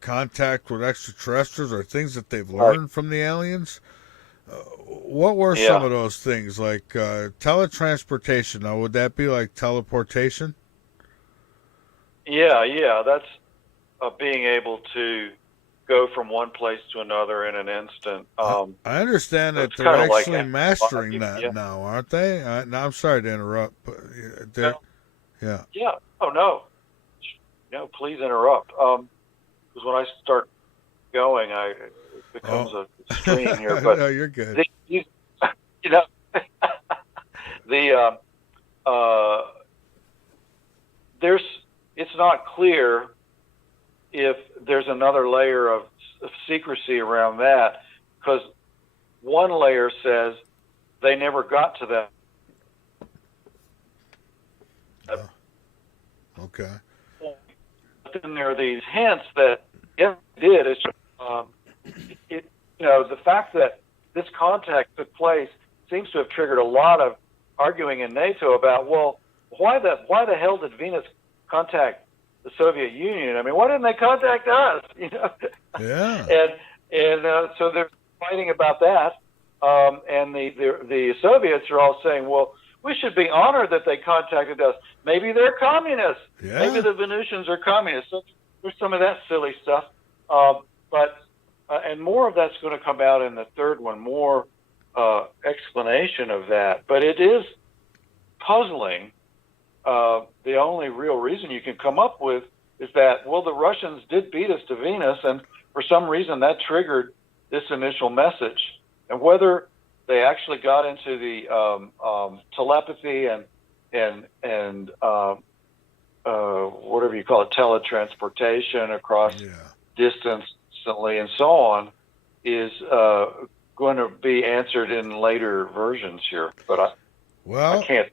contact with extraterrestrials or things that they've learned from the aliens. What were some of those things? Like teletransportation. Now, would that be like teleportation? Yeah. That's being able to go from one place to another in an instant. I understand that they're actually mastering that now, aren't they? I'm sorry to interrupt, but Yeah. Oh, no. No, please interrupt. because when I start going, it becomes a stream here. But no, you're good. you know, it's not clear if there's another layer of secrecy around that, because one layer says they never got to that. Okay. But then there are these hints that if it did, the fact that this contact took place seems to have triggered a lot of arguing in NATO about, well, why the hell did Venus contact the Soviet Union? I mean, why didn't they contact us? Yeah. And so they're fighting about that. And the Soviets are all saying, well, we should be honored that they contacted us. Maybe they're communists. Yeah. Maybe the Venusians are communists. So there's some of that silly stuff. And more of that's going to come out in the third one, more explanation of that. But it is puzzling. The only real reason you can come up with is that, well, the Russians did beat us to Venus, and for some reason that triggered this initial message. And whether they actually got into the telepathy and whatever you call it, teletransportation across distance instantly and so on, is going to be answered in later versions here. But I can't.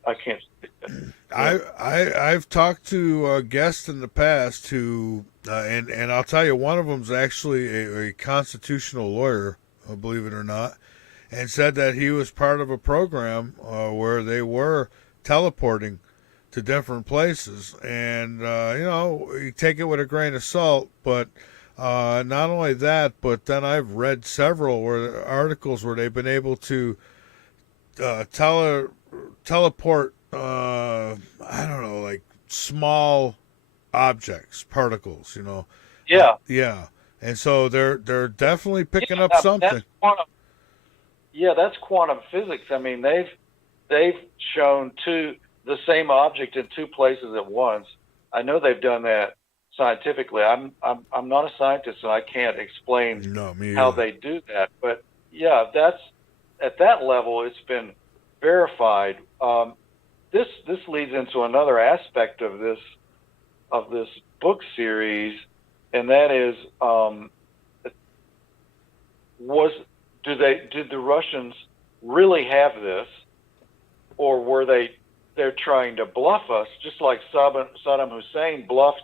I've talked to guests in the past who, and I'll tell you, one of them's actually a constitutional lawyer, believe it or not, and said that he was part of a program where they were teleporting to different places. And, you take it with a grain of salt, but not only that, but then I've read several articles where they've been able to teleport, I don't know, like small objects, particles, Yeah. Yeah. And so they're definitely picking up something. That's quantum physics. I mean, they've shown the same object in two places at once. I know they've done that scientifically. I'm not a scientist, and I can't explain how they do that. But yeah, that's at that level. It's been verified. This leads into another aspect of this book series, and that is, did the Russians really have this, or were they're trying to bluff us, just like Saddam Hussein bluffed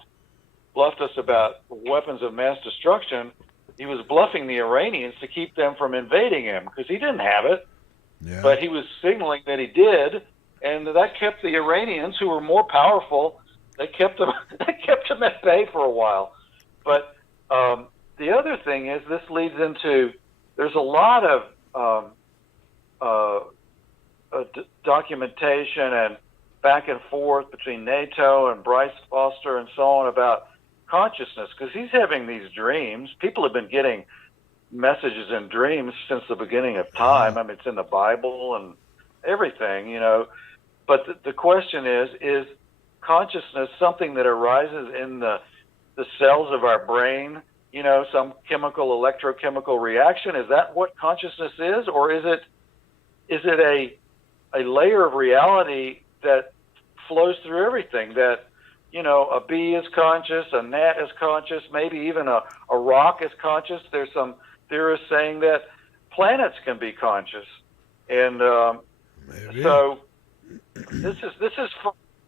us about weapons of mass destruction? He was bluffing the Iranians to keep them from invading him because he didn't have it, but he was signaling that he did, and that kept the Iranians, who were more powerful, they kept them at bay for a while. But the other thing is, this leads into, there's a lot of documentation and back and forth between NATO and Bryce Foster and so on about consciousness, because he's having these dreams. People have been getting messages in dreams since the beginning of time. I mean, it's in the Bible and everything, But the question is consciousness something that arises in the cells of our brain? Some chemical, electrochemical reaction? Is that what consciousness is, or is it a layer of reality that flows through everything? That a bee is conscious, a gnat is conscious, maybe even a rock is conscious. There's some theorists saying that planets can be conscious, and so this is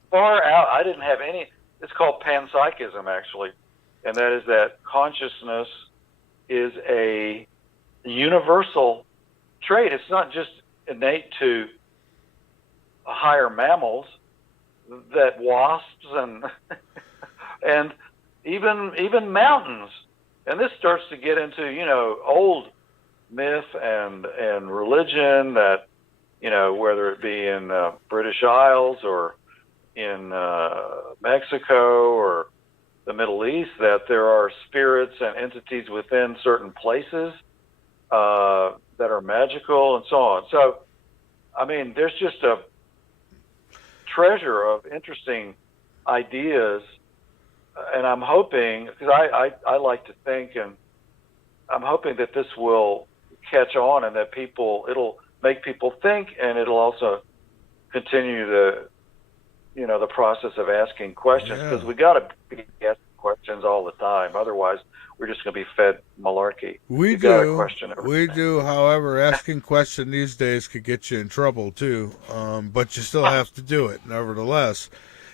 far out. I didn't have any. It's called panpsychism, actually. And that is that consciousness is a universal trait. It's not just innate to higher mammals, that wasps and and even mountains. And this starts to get into, old myth and religion that, whether it be in British Isles or in Mexico or the Middle East, that there are spirits and entities within certain places that are magical and so on. So, I mean, there's just a treasure of interesting ideas and I'm hoping, because I like to think, and I'm hoping that this will catch on and that it'll make people think, and it'll also continue the process of asking questions, because we got to be asking questions all the time. Otherwise, we're just going to be fed malarkey. We do. However, asking questions these days could get you in trouble too. But you still have to do it, nevertheless.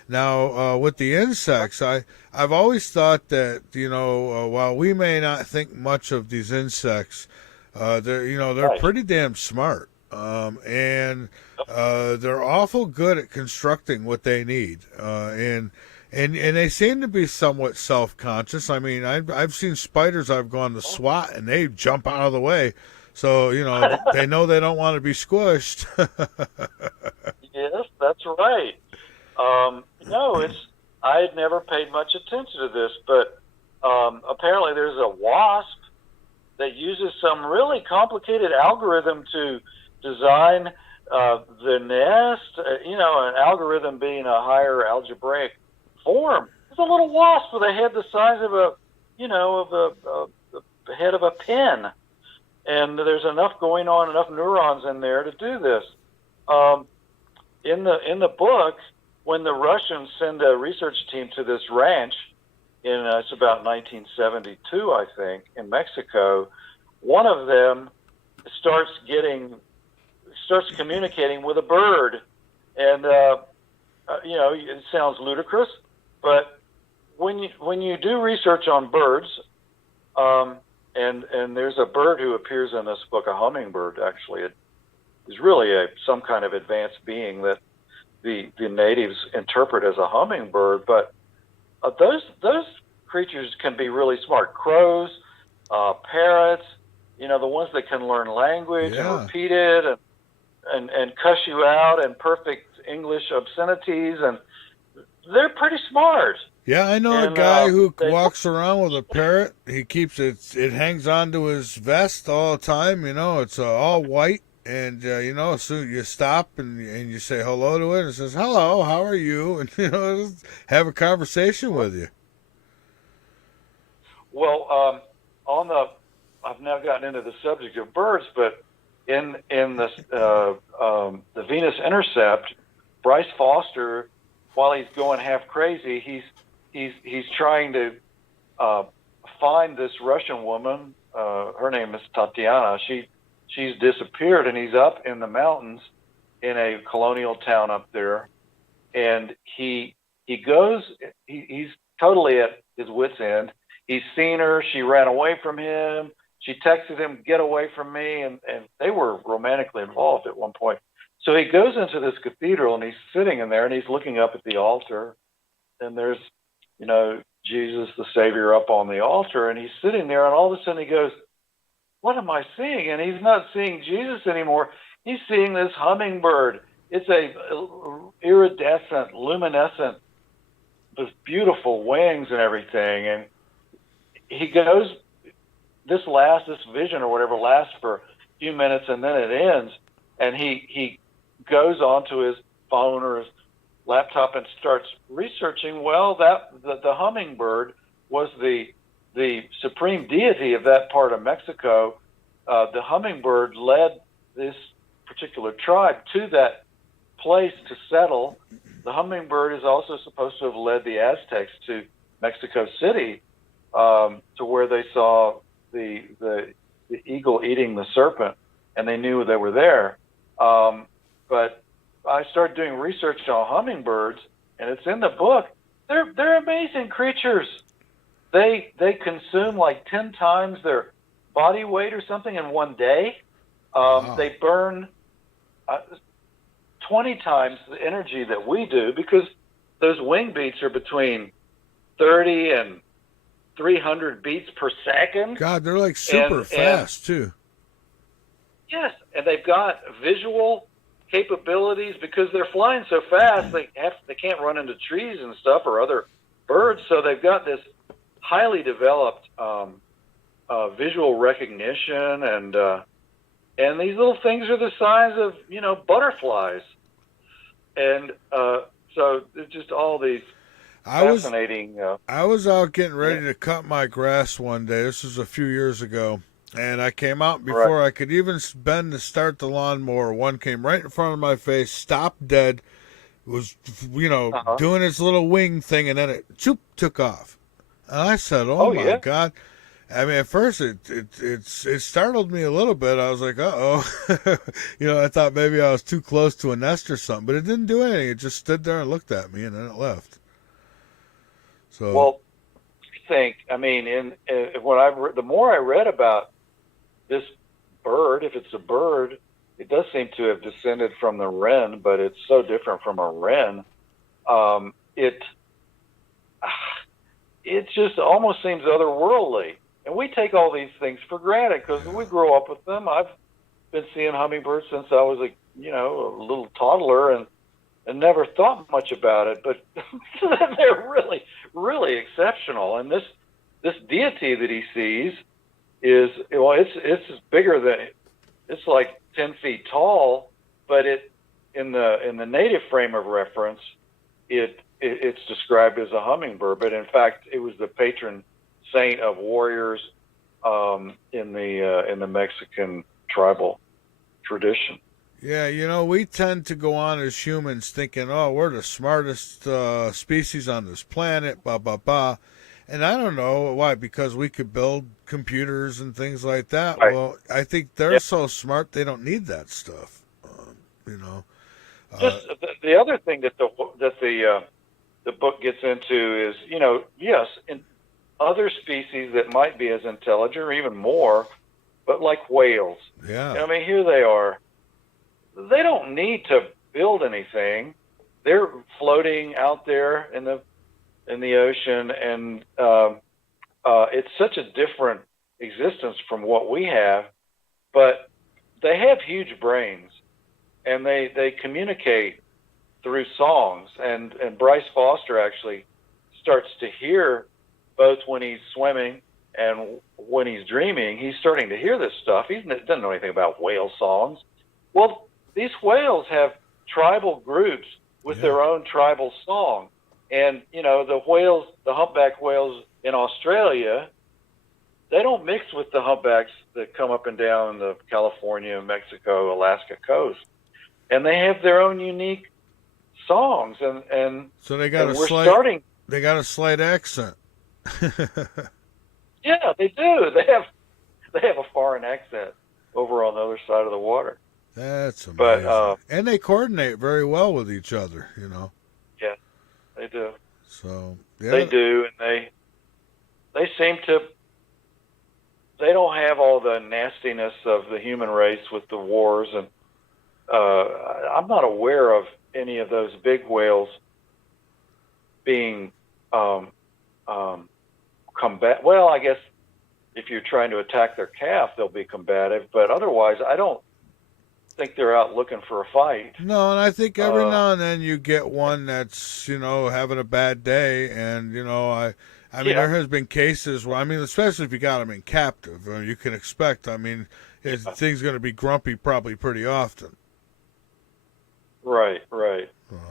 Now, with the insects, I've always thought that, while we may not think much of these insects, they're pretty damn smart. And they're awful good at constructing what they need. And they seem to be somewhat self-conscious. I mean, I've seen spiders I've gone to swat, and they jump out of the way. So, they know they don't want to be squished. Yes, that's right. I had never paid much attention to this, but apparently there's a wasp that uses some really complicated algorithm to design the nest, an algorithm being a higher algebraic form. It's a little wasp with a head the size of the head of a pin. And there's enough going on, enough neurons in there to do this. In the book, when the Russians send a research team to this ranch it's about 1972, I think, in Mexico, one of them starts communicating with a bird. And, it sounds ludicrous, but when you do research on birds, and there's a bird who appears in this book, a hummingbird, actually. It is really some kind of advanced being that the natives interpret as a hummingbird, but those creatures can be really smart. Crows, parrots, the ones that can learn language and repeat it and cuss you out in perfect English obscenities, and they're pretty smart. Yeah, I know a guy who walks around with a parrot. He keeps it hangs onto his vest all the time. It's all white, and so you stop and you say hello to it, and it says, "Hello, how are you?" And have a conversation with you. Well, I've now gotten into the subject of birds, but in the Venus Intercept, Bryce Foster, while he's going half crazy, he's trying to find this Russian woman. Her name is Tatiana. She's disappeared, and he's up in the mountains in a colonial town up there. And he goes. He's totally at his wit's end. He's seen her. She ran away from him. She texted him, "Get away from me," and they were romantically involved at one point. So he goes into this cathedral, and he's sitting in there, and he's looking up at the altar, and there's Jesus the Savior up on the altar, and he's sitting there, and all of a sudden he goes, "What am I seeing?" And he's not seeing Jesus anymore. He's seeing this hummingbird. It's a iridescent, luminescent, with beautiful wings and everything. And he goes, this vision or whatever lasts for a few minutes, and then it ends. And he goes onto his phone or his laptop and starts researching. Well, the hummingbird was the supreme deity of that part of Mexico. The hummingbird led this particular tribe to that place to settle. The hummingbird is also supposed to have led the Aztecs to Mexico City, to where they saw the eagle eating the serpent, and they knew they were there. But I started doing research on hummingbirds, and it's in the book. They're amazing creatures. They consume like 10 times their body weight or something in one day. Wow. They burn 20 times the energy that we do, because those wing beats are between 30 and 300 beats per second. God, they're like super fast too. Yes, and they've got visual capabilities because they're flying so fast. They can't run into trees and stuff or other birds, so they've got this highly developed visual recognition, and these little things are the size of butterflies, and so there's just all these. I was fascinating. I was out getting ready to cut my grass one day. This was a few years ago, and I came out before I could even bend to start the lawnmower. One came right in front of my face, stopped dead, was doing its little wing thing, and then it took off. And I said, "Oh my God!" I mean, at first it startled me a little bit. I was like, "Uh oh," I thought maybe I was too close to a nest or something, but it didn't do anything. It just stood there and looked at me, and then it left. So, well, I mean, the more I read about this bird, if it's a bird, it does seem to have descended from the wren, but it's so different from a wren. It just almost seems otherworldly. And we take all these things for granted because we grow up with them. I've been seeing hummingbirds since I was a little toddler and never thought much about it. But they're really, really exceptional. And this deity that he sees it's bigger than, it's like 10 feet tall, but in the native frame of reference, it's described as a hummingbird. But in fact, it was the patron saint of warriors in the Mexican tribal tradition. Yeah, we tend to go on as humans thinking, oh, we're the smartest species on this planet, blah, blah, blah. And I don't know why, because we could build computers and things like that. Right. Well, I think they're so smart they don't need that stuff. Just the other thing that the book gets into is, yes, in other species that might be as intelligent or even more, but like whales. Yeah. I mean, here they are. They don't need to build anything. They're floating out there in the ocean, and it's such a different existence from what we have. But they have huge brains, and they communicate through songs. And Bryce Foster actually starts to hear, both when he's swimming and when he's dreaming, he's starting to hear this stuff. He doesn't know anything about whale songs. Well, these whales have tribal groups with their own tribal song. And, the humpback whales in Australia, they don't mix with the humpbacks that come up and down the California, Mexico, Alaska coast. And they have their own unique songs. And so they got they got a slight accent. Yeah, they do. They have a foreign accent over on the other side of the water. That's amazing. And they coordinate very well with each other, Yeah, they do. So yeah. They do, and they seem to. They don't have all the nastiness of the human race with the wars, and I'm not aware of any of those big whales being combat. Well, I guess if you're trying to attack their calf, they'll be combative, but otherwise, I don't think they're out looking for a fight. No, and I think every now and then you get one that's having a bad day, and I mean there has been cases where, especially if you got them in captive, you can expect. Things going to be grumpy probably pretty often. Right. Well,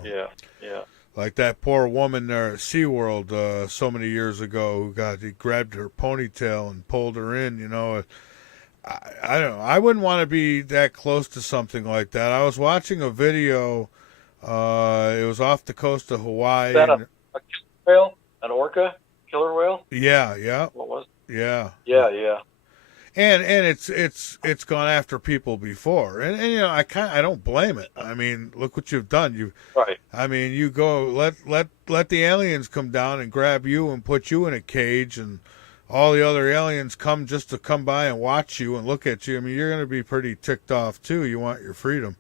Yeah. Like that poor woman there at SeaWorld so many years ago he grabbed her ponytail and pulled her in, I don't know. I wouldn't want to be that close to something like that. I was watching a video. It was off the coast of Hawaii. Is that a killer whale? An orca killer whale? Yeah. What was it? Yeah. Yeah. And it's gone after people before, and I don't blame it. I mean, look what you've done. Right. I mean, you go let the aliens come down and grab you and put you in a cage, and all the other aliens come just to come by and watch you and look at you. I mean, you're going to be pretty ticked off too. You want your freedom.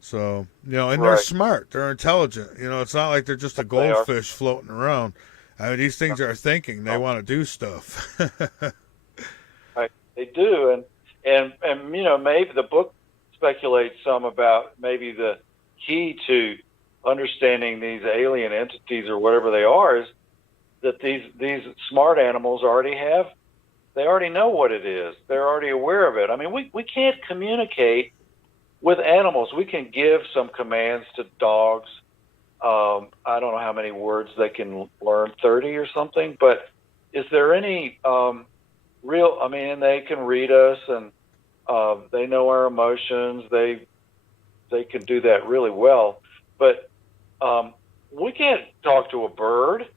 So, and they're smart. They're intelligent. It's not like they're just a goldfish floating around. I mean, these things are thinking. They want to do stuff. Right. They do. And maybe the book speculates some about maybe the key to understanding these alien entities or whatever they are is that these smart animals they already know what it is. They're already aware of it. I mean, we can't communicate with animals. We can give some commands to dogs I don't know how many words they can learn, 30 or something. But is there any real? I mean, they can read us, and they know our emotions. They can do that really well. But we can't talk to a bird.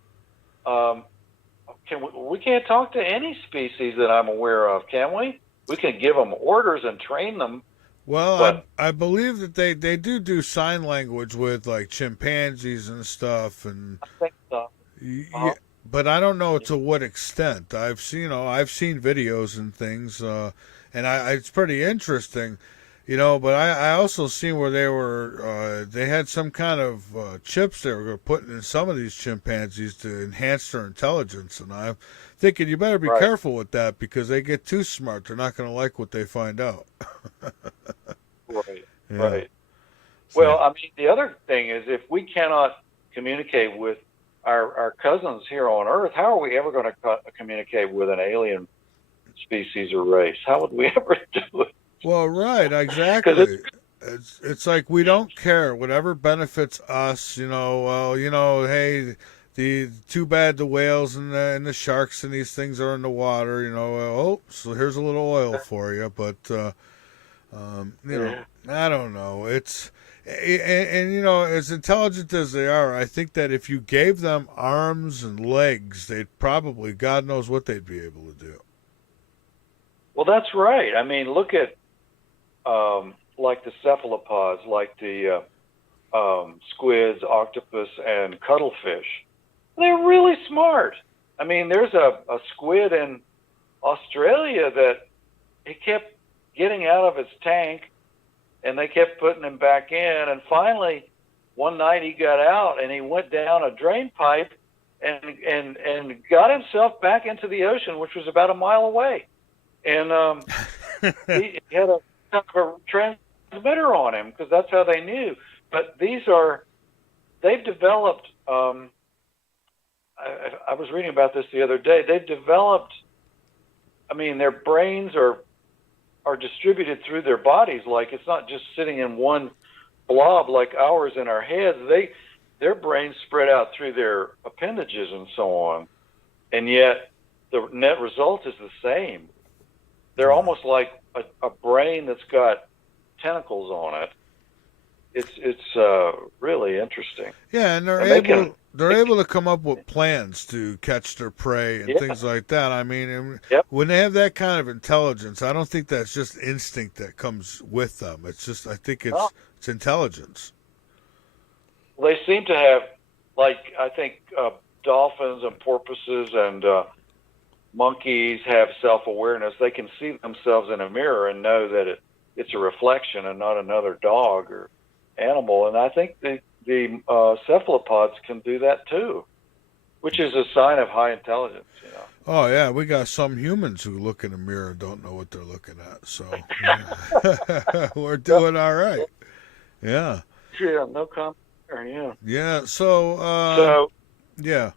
We can't talk to any species that I'm aware of, can we? We can give them orders and train them. Well, But I believe that they do sign language with like chimpanzees and stuff, and I think so. yeah, but I don't know to what extent. I've seen videos and things, and it's pretty interesting, But I also seen where they had some kind of chips they were putting in some of these chimpanzees to enhance their intelligence, and I'm thinking you better be Right. careful with that because they get too smart. They're not going to like what they find out. Right. Yeah. Right. So- Well, I mean, the other thing is if we cannot communicate with our cousins here on Earth, how are we ever going to communicate with an alien species or race? How would we ever do it? Well, right, exactly. It's like we don't care. Whatever benefits us, well, hey, the too bad the whales and the sharks and these things are in the water, so here's a little oil for you. But, I don't know. And as intelligent as they are, I think that if you gave them arms and legs, they'd probably, God knows what they'd be able to do. Well, that's right. I mean, look at like the cephalopods, like the squids, octopus, and cuttlefish. They're really smart. I mean, there's a squid in Australia that he kept getting out of his tank, and they kept putting him back in. And finally, one night he got out, and he went down a drain pipe and got himself back into the ocean, which was about a mile away. And he had a kind of a transmitter on him because that's how they knew. But they've developed. I was reading about this the other day. They've developed. I mean, their brains are distributed through their bodies. Like it's not just sitting in one blob like ours in our heads. Their brains spread out through their appendages and so on, and yet the net result is the same. They're almost like a brain that's got tentacles on it. It's really interesting. Yeah, and they're able to come up with plans to catch their prey and things like that. I mean, when they have that kind of intelligence, I don't think that's just instinct that comes with them. It's just, I think it's intelligence. They seem to have, like, I think dolphins and porpoises and monkeys have self-awareness. They can see themselves in a mirror and know that it's a reflection and not another dog or animal. And I think the cephalopods can do that too, which is a sign of high intelligence. Oh yeah, we got some humans who look in a mirror and don't know what they're looking at. So we're doing all right. Yeah. Yeah. No comment there. Yeah. Yeah. So. Yeah.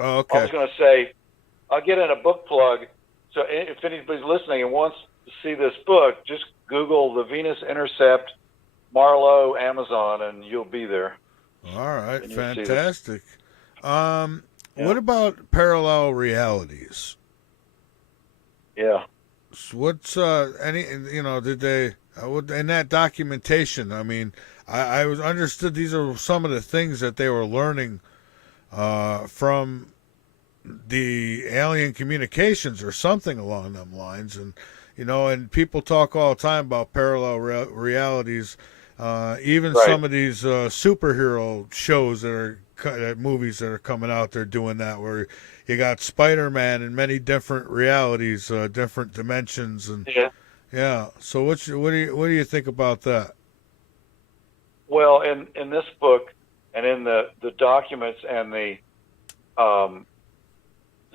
Oh, okay. I was going to say, I'll get in a book plug. So if anybody's listening and wants to see this book, just Google the Venus Intercept, Marlowe, Amazon, and you'll be there. All right, fantastic. What about parallel realities? Yeah. What's did they in that documentation? I mean, I was understood these are some of the things that they were learning from the alien communications or something along them lines, and people talk all the time about parallel realities. Even some of these superhero shows movies that are coming out, they're doing that, where you got Spider-Man in many different realities, different dimensions, and So what do you think about that? Well, in this book and in the documents and the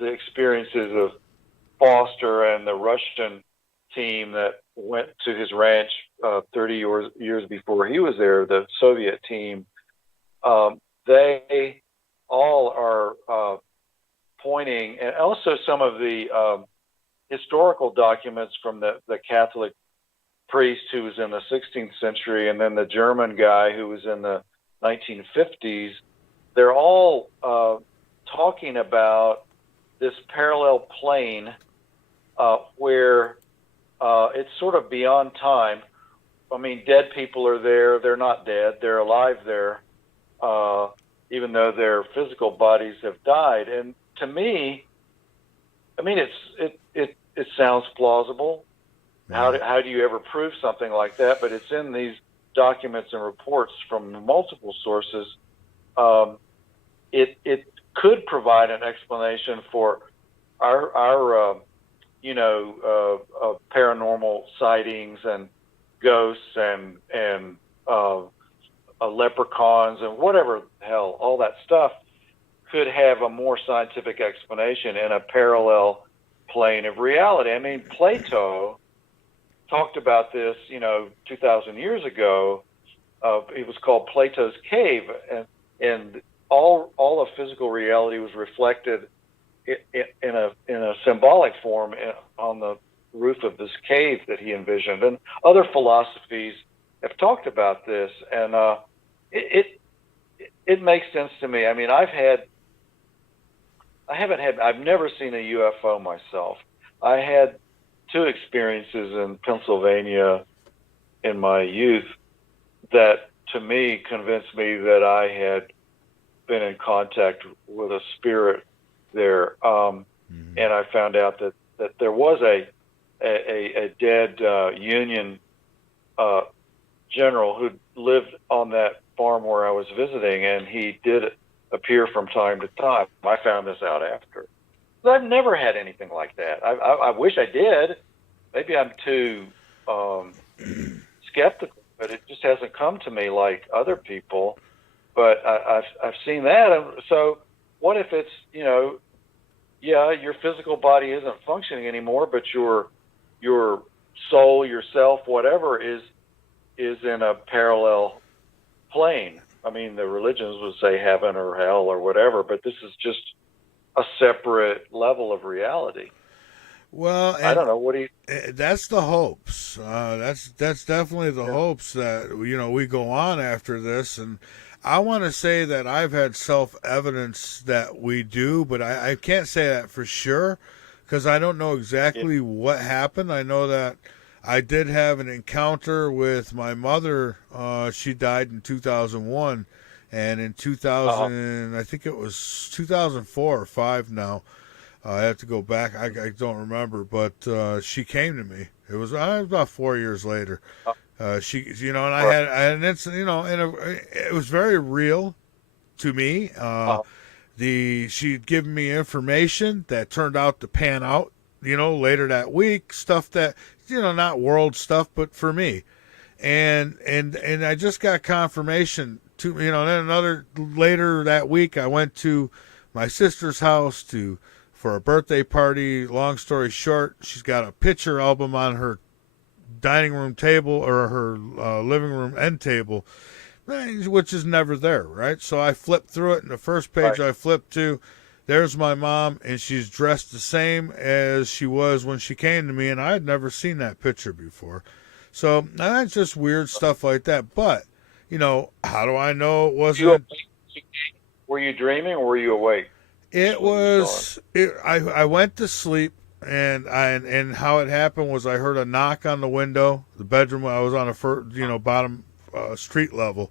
experiences of Foster and the Russian team that went to his ranch 30 years before he was there, the Soviet team, they all are pointing, and also some of the historical documents from the Catholic priest who was in the 16th century, and then the German guy who was in the 1950s. They're all talking about this parallel plane where it's sort of beyond time. I mean, dead people are there. They're not dead. They're alive there, even though their physical bodies have died. And to me, I mean, it sounds plausible. Yeah. How do you ever prove something like that? But it's in these documents and reports from multiple sources. It could provide an explanation for our paranormal sightings and ghosts and leprechauns and whatever the hell, all that stuff could have a more scientific explanation in a parallel plane of reality. I mean, Plato talked about this, 2,000 years ago. It was called Plato's Cave, and all of physical reality was reflected in a symbolic form on the roof of this cave that he envisioned. And other philosophies have talked about this, and it makes sense to me. I mean, I've never seen a UFO myself. I had 2 experiences in Pennsylvania in my youth that, to me, convinced me that I had been in contact with a spirit there. And I found out that there was a dead Union general who lived on that farm where I was visiting, and he did appear from time to time. I found this out after. But I've never had anything like that. I wish I did. Maybe I'm too skeptical, but it just hasn't come to me like other people. But I've seen that. And so what if it's, your physical body isn't functioning anymore, but your soul, yourself, whatever is in a parallel plane. I mean, the religions would say heaven or hell or whatever, but this is just a separate level of reality. Well, I don't know. What do you? That's the hopes. That's definitely the hopes that we go on after this. And I want to say that I've had self-evidence that we do, but I can't say that for sure because I don't know exactly what happened. I know that I did have an encounter with my mother. She died in 2001, and in 2000, I think it was 2004 or 5 now. I have to go back. I don't remember, but she came to me. It was about 4 years later. She, and I had an incident, and it was very real to me. She'd given me information that turned out to pan out, later that week, stuff that, not world stuff, but for me. And I just got confirmation to, then later that week, I went to my sister's house for a birthday party. Long story short, she's got a picture album on her dining room table or her living room end table, which is never there, right? So I flipped through it, and the first page I flipped to, there's my mom, and she's dressed the same as she was when she came to me, and I had never seen that picture before. So that's just weird stuff like that. But, how do I know it wasn't? Were you dreaming or were you awake? It was. I went to sleep, and how it happened was I heard a knock on the window. The bedroom. I was on a bottom street level,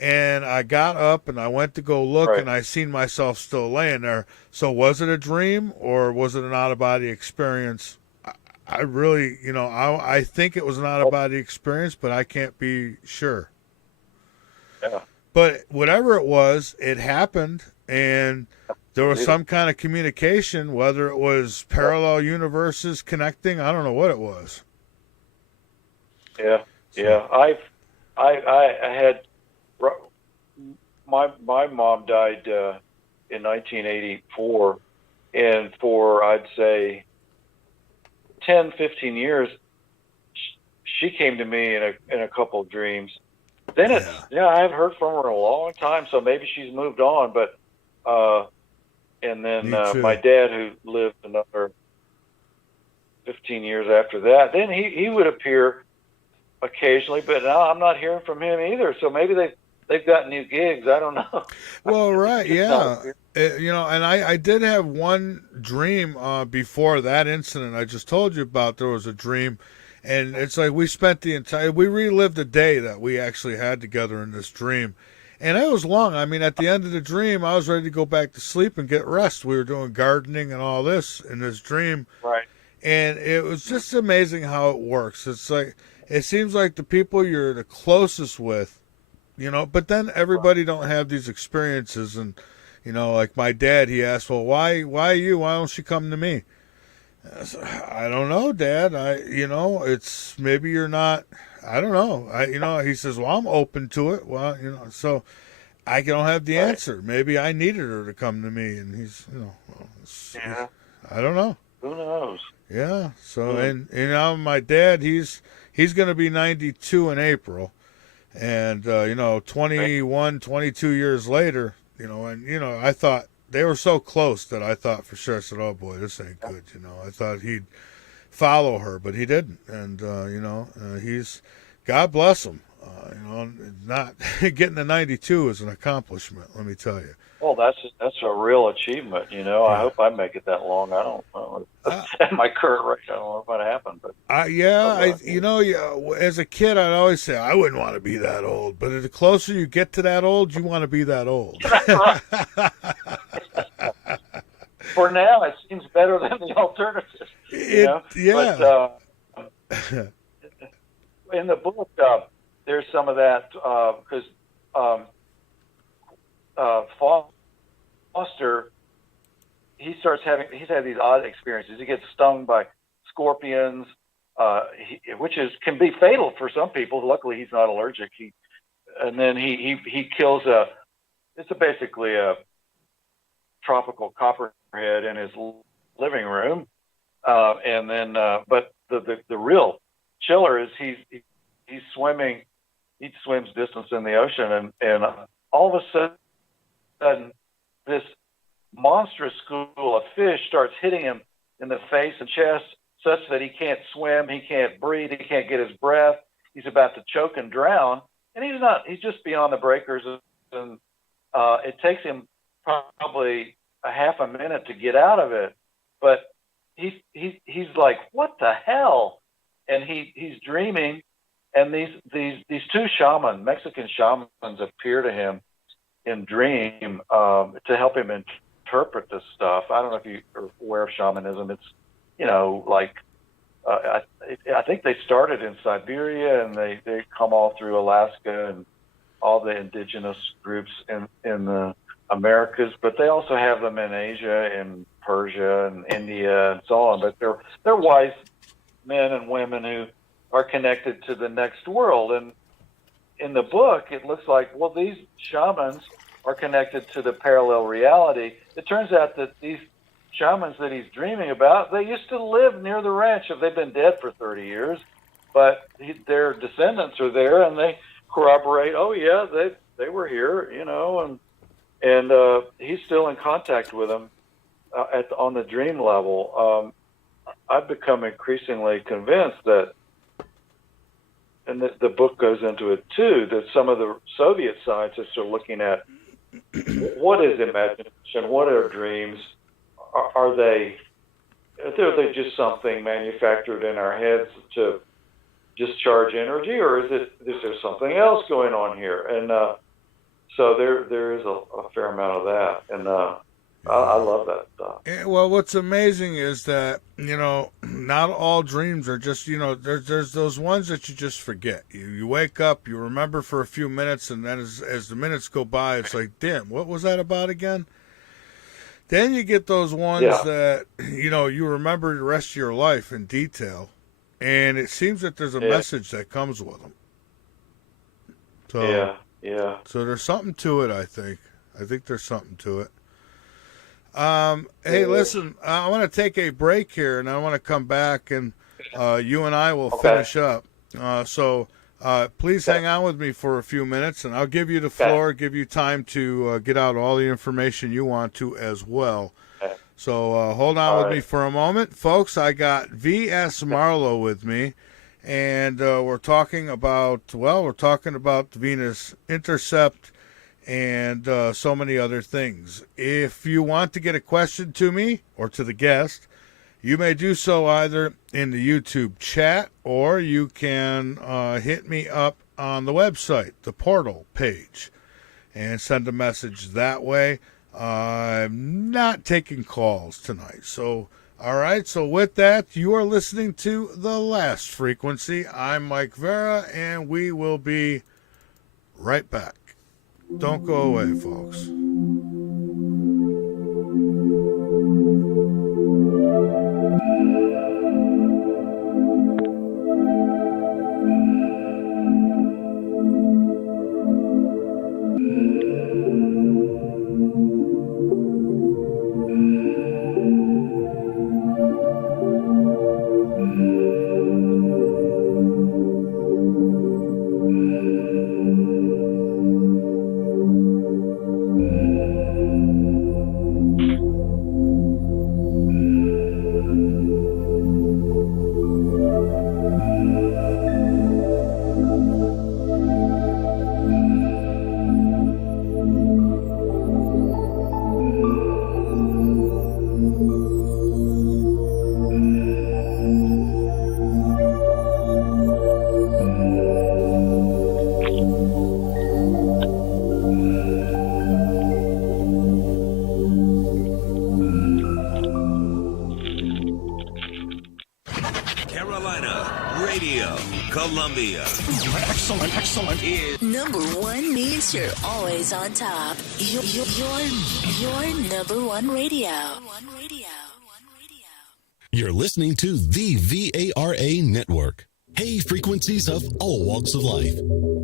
and I got up and I went to go look, and I seen myself still laying there. So was it a dream or was it an out of body experience? I really, I think it was an out of body experience, but I can't be sure. Yeah. But whatever it was, it happened, and there was some kind of communication, whether it was parallel universes connecting. I don't know what it was. Yeah, yeah. I had my mom died in 1984, and for I'd say 10, 15 years, she came to me in a couple of dreams. Then I haven't heard from her in a long time, so maybe she's moved on. But and then my dad, who lived another 15 years after that, then he would appear occasionally, but now I'm not hearing from him either. So maybe they've got new gigs. I don't know. Well, right, yeah. And I did have one dream before that incident I just told you about. There was a dream, and it's like we relived the day that we actually had together in this dream. And it was long. I mean, at the end of the dream, I was ready to go back to sleep and get rest. We were doing gardening and all this in this dream. Right. And it was just amazing how it works. It's like, it seems like the people you're the closest with, but then everybody don't have these experiences. And, like my dad, he asked, well, why you? Why don't you come to me? I said, I don't know, Dad. It's maybe you're not, I don't know. He says, well, I'm open to it. Well, so I don't have the answer. Maybe I needed her to come to me. And he's, I don't know. Who knows? Yeah. So, and my dad, he's going to be 92 in April. And, 21, 22 years later, I thought they were so close that I thought for sure, I said, oh boy, this ain't good. I thought he'd follow her, but he didn't. And, he's, God bless him. Not getting to 92 is an accomplishment, let me tell you. Well, that's a real achievement. I hope I make it that long. I don't know. At my current rate, I don't know if that'll happen. But as a kid, I'd always say I wouldn't want to be that old. But the closer you get to that old, you want to be that old. For now, it seems better than the alternative. Yeah. But, in the book, there's some of that because Foster, he's had these odd experiences. He gets stung by scorpions, which can be fatal for some people. Luckily, he's not allergic. He kills it's basically a tropical copperhead in his living room, but the real chiller is he's swimming. He swims distance in the ocean, and all of a sudden, this monstrous school of fish starts hitting him in the face and chest, such that he can't swim, he can't breathe, he can't get his breath. He's about to choke and drown, and he's just beyond the breakers, and it takes him probably a half a minute to get out of it. But he's like, what the hell? And he's dreaming. And these two Mexican shamans appear to him in dream to help him interpret this stuff. I don't know if you are aware of shamanism. It's, I think they started in Siberia and they come all through Alaska and all the indigenous groups in the Americas, but they also have them in Asia and Persia and India and so on. But they're wise men and women who are connected to the next world. And in the book, it looks like, well, these shamans are connected to the parallel reality. It turns out that these shamans that he's dreaming about, they used to live near the ranch. They've been dead for 30 years, but their descendants are there, and they corroborate, oh, yeah, they were here, and he's still in contact with them on the dream level. I've become increasingly convinced that, and the book goes into it too, that some of the Soviet scientists are looking at what is imagination, what are dreams, are they just something manufactured in our heads to discharge energy, or is there something else going on here? And so there is a fair amount of that, and I love that stuff. Well, what's amazing is that, not all dreams are just, there's those ones that you just forget. You wake up, you remember for a few minutes, and then as the minutes go by, it's like, damn, what was that about again? Then you get those ones that, you remember the rest of your life in detail, and it seems that there's a message that comes with them. So, So there's something to it, I think. I think there's something to it. Hey, listen, I want to take a break here, and I want to come back, and you and I will finish up. So please hang on with me for a few minutes, and I'll give you the floor, give you time to get out all the information you want to as well. So hold on with me for a moment. Folks, I got V.S. Marlowe with me, And we're talking about the Venus Intercept and so many other things. If you want to get a question to me or to the guest, you may do so either in the YouTube chat, or you can hit me up on the website, the portal page, and send a message that way. I'm not taking calls tonight. So, all right. So with that, you are listening to The Last Frequency. I'm Mike Vara, and we will be right back. Don't go away, folks. Columbia. Excellent. Number one means you're always on top. Your number one radio. You're listening to the VARA Network. Hey, frequencies of all walks of life.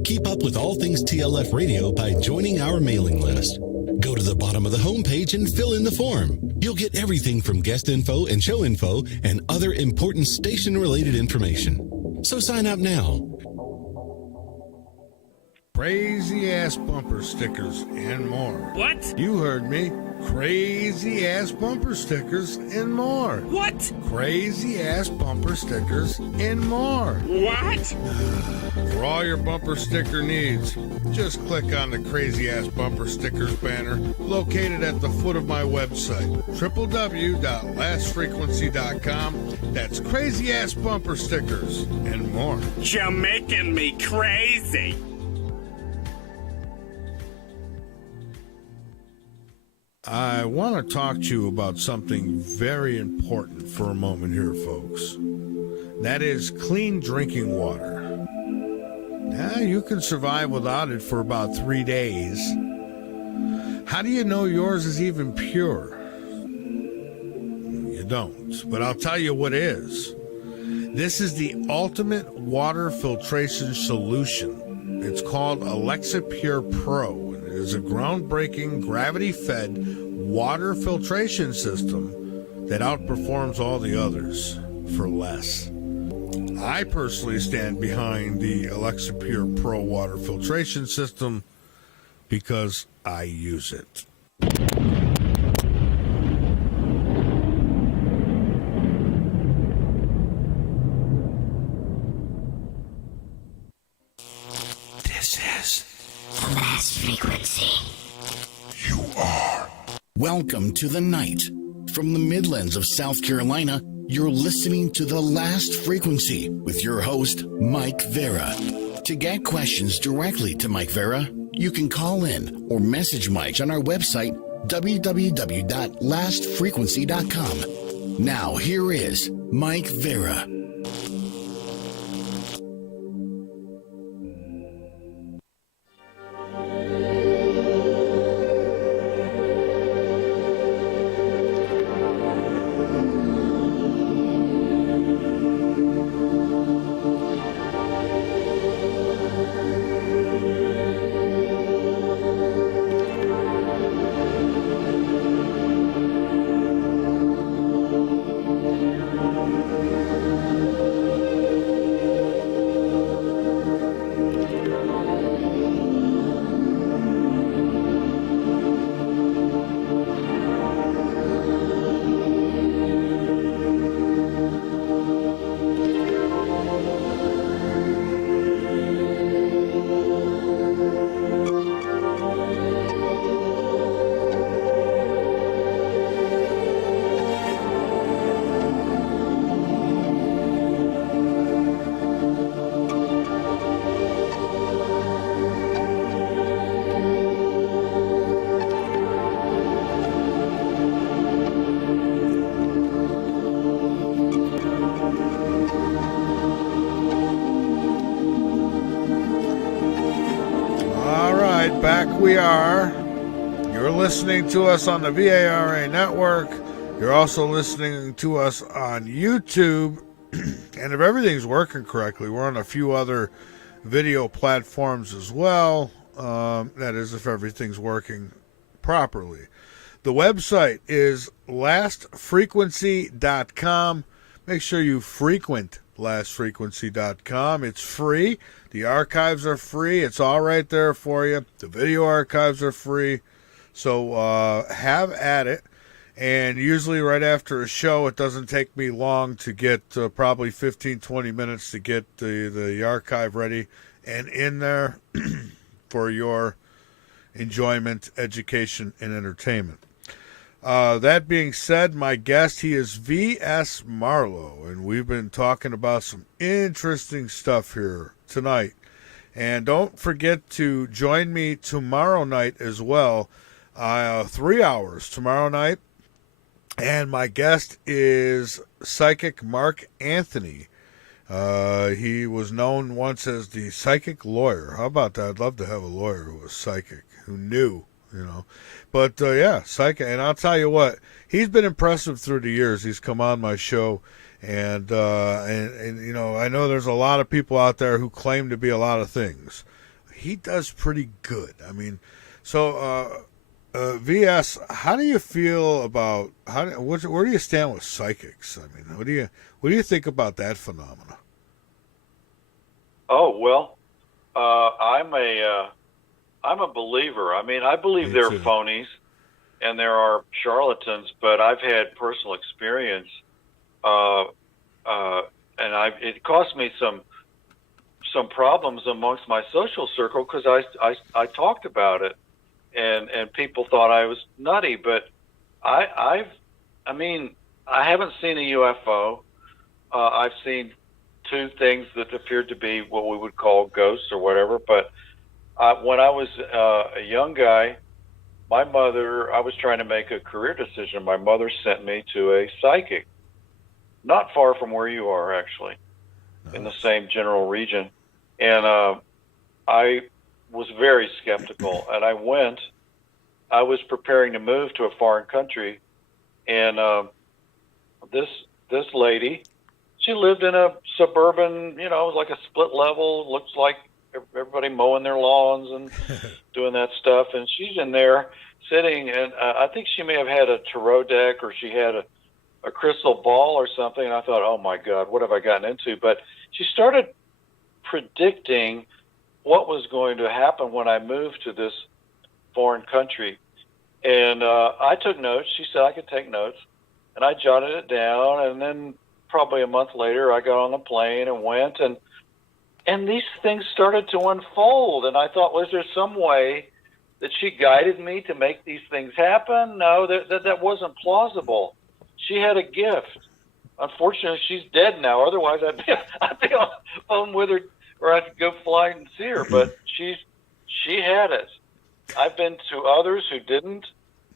Keep up with all things TLF radio by joining our mailing list. Go to the bottom of the homepage and fill in the form. You'll get everything from guest info and show info and other important station-related information. So sign up now. Crazy ass bumper stickers and more. What? You heard me. Crazy ass bumper stickers and more. What? Crazy ass bumper stickers and more. What? For all your bumper sticker needs, just click on the Crazy Ass Bumper Stickers banner located at the foot of my website, www.lastfrequency.com. That's Crazy Ass Bumper Stickers and more. You're making me crazy. I want to talk to you about something very important for a moment here, folks. That is clean drinking water. Now, you can survive without it for about 3 days. How do you know yours is even pure? You don't, but I'll tell you what is. This is the ultimate water filtration solution. It's called AlexaPure Pro. It is a groundbreaking, gravity-fed water filtration system that outperforms all the others for less. I personally stand behind the AlexaPure Pro water filtration system because I use it. This is The Last Frequency. You are. Welcome to the night. From the Midlands of South Carolina, you're listening to The Last Frequency with your host, Mike Vara. To get questions directly to Mike Vara, you can call in or message Mike on our website, www.lastfrequency.com. Now, here is Mike Vara. we are. You're listening to us on the VARA network. You're also listening to us on YouTube. And if everything's working correctly, we're on a few other video platforms as well. That is, if everything's working properly. The website is lastfrequency.com. Make sure you frequent lastfrequency.com. It's free. The archives are free. It's all right there for you. The video archives are free. So have at it. And usually right after a show, it doesn't take me long to get probably 15, 20 minutes to get the archive ready and in there for your enjoyment, education, and entertainment. That being said, my guest, he is V.S. Marlowe, and we've been talking about some interesting stuff here tonight. And don't forget to join me tomorrow night as well, 3 hours tomorrow night. And my guest is Psychic Mark Anthony. He was known once as the Psychic Lawyer. How about that? I'd love to have a lawyer who was psychic, who knew, you know. But, yeah, psychic. And I'll tell you what, he's been impressive through the years. He's come on my show. And you know, I know there's a lot of people out there who claim to be a lot of things. He does pretty good. I mean, so, VS, how do you feel about, where do you stand with psychics? I mean, what do you think about that phenomena? Oh, well, I'm a believer. I mean, I believe there are phonies and there are charlatans, but I've had personal experience, and it cost me some problems amongst my social circle because I talked about it, and people thought I was nutty. But I mean, I haven't seen a UFO. I've seen two things that appeared to be what we would call ghosts or whatever, but when I was a young guy, my mother, I was trying to make a career decision. My mother sent me to a psychic, not far from where you are, actually, in the same general region. And I was very skeptical. And I was preparing to move to a foreign country. And this lady, she lived in a suburban, you know, like a split level, looks like everybody mowing their lawns and doing that stuff. And she's in there sitting, and I think she may have had a tarot deck or she had a crystal ball or something. And I thought, oh my God, what have I gotten into? But she started predicting what was going to happen when I moved to this foreign country. And I took notes. She said I could take notes, and I jotted it down. And then probably a month later, I got on the plane and went, and these things started to unfold. And I thought, was there some way that she guided me to make these things happen? No, that wasn't plausible. She had a gift. Unfortunately, she's dead now. Otherwise, I'd be on the phone with her, or I'd go fly and see her. But she had it. I've been to others who didn't.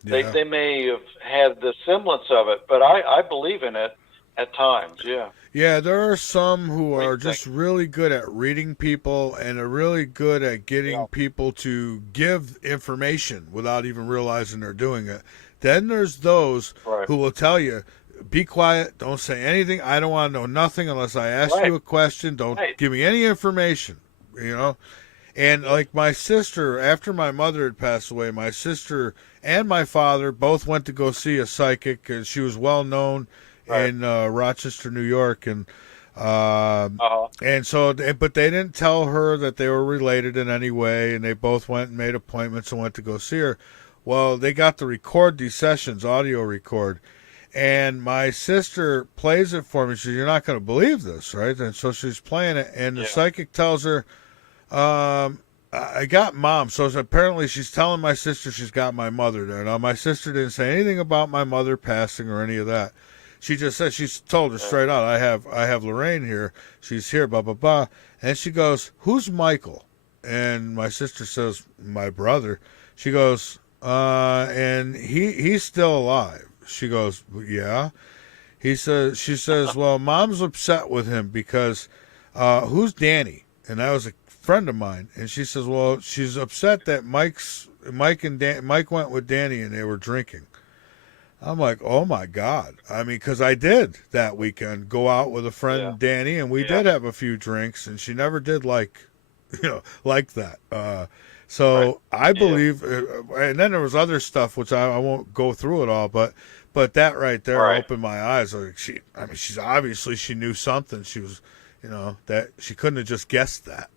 Yeah. They may have had the semblance of it, but I believe in it at times, yeah. Yeah, there are some who are just really good at reading people and are really good at getting people to give information without even realizing they're doing it. Then there's those who will tell you, be quiet, don't say anything, I don't want to know nothing unless I ask you a question, don't give me any information, you know. And like my sister, after my mother had passed away, my sister and my father both went to go see a psychic, and she was well known in Rochester, New York, and so, but they didn't tell her that they were related in any way, and they both went and made appointments and went to go see her. Well, they got to record these sessions, audio record, and my sister plays it for me. She says, "You're not going to believe this, right?" And so she's playing it, and the psychic tells her, I got mom. So apparently she's telling my sister she's got my mother there. Now, my sister didn't say anything about my mother passing or any of that. She just said, she's told her straight out, I have Lorraine here. She's here, blah, blah, blah. And she goes, who's Michael? And my sister says, my brother. She goes, and he's still alive. She goes, yeah. She says, well, mom's upset with him because, who's Danny? And that was a friend of mine. And she says, well, she's upset that Mike's Mike went with Danny, and they were drinking. I'm like, oh my God. I mean, because I did that weekend go out with a friend, Danny, and we did have a few drinks, and she never did like that. So I believe, and then there was other stuff which I won't go through it all, but that right there opened my eyes. Like she's obviously she knew something. She was, that she couldn't have just guessed that.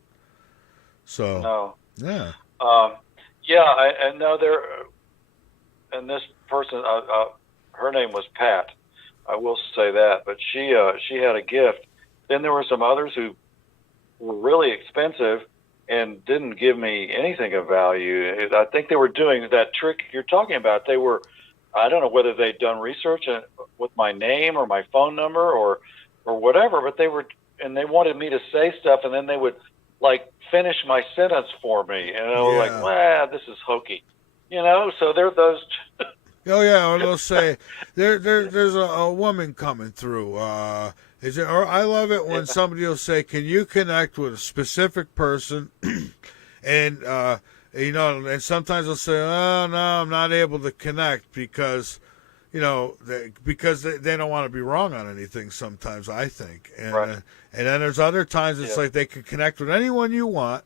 So no, yeah, I know there, and this person, her name was Pat. I will say that, but she had a gift. Then there were some others who were really expensive and didn't give me anything of value. I think they were doing that trick you're talking about. They were, I don't know whether they'd done research with my name or my phone number or whatever, but they wanted me to say stuff, and then they would like finish my sentence for me, and I was like, well, this is hokey, So they're those. Oh yeah, or they'll say there's a woman coming through. Or I love it when somebody will say, "Can you connect with a specific person?" and and sometimes they'll say, "Oh no, I'm not able to connect because." Because they don't want to be wrong on anything sometimes, I think. And and then there's other times it's like they can connect with anyone you want,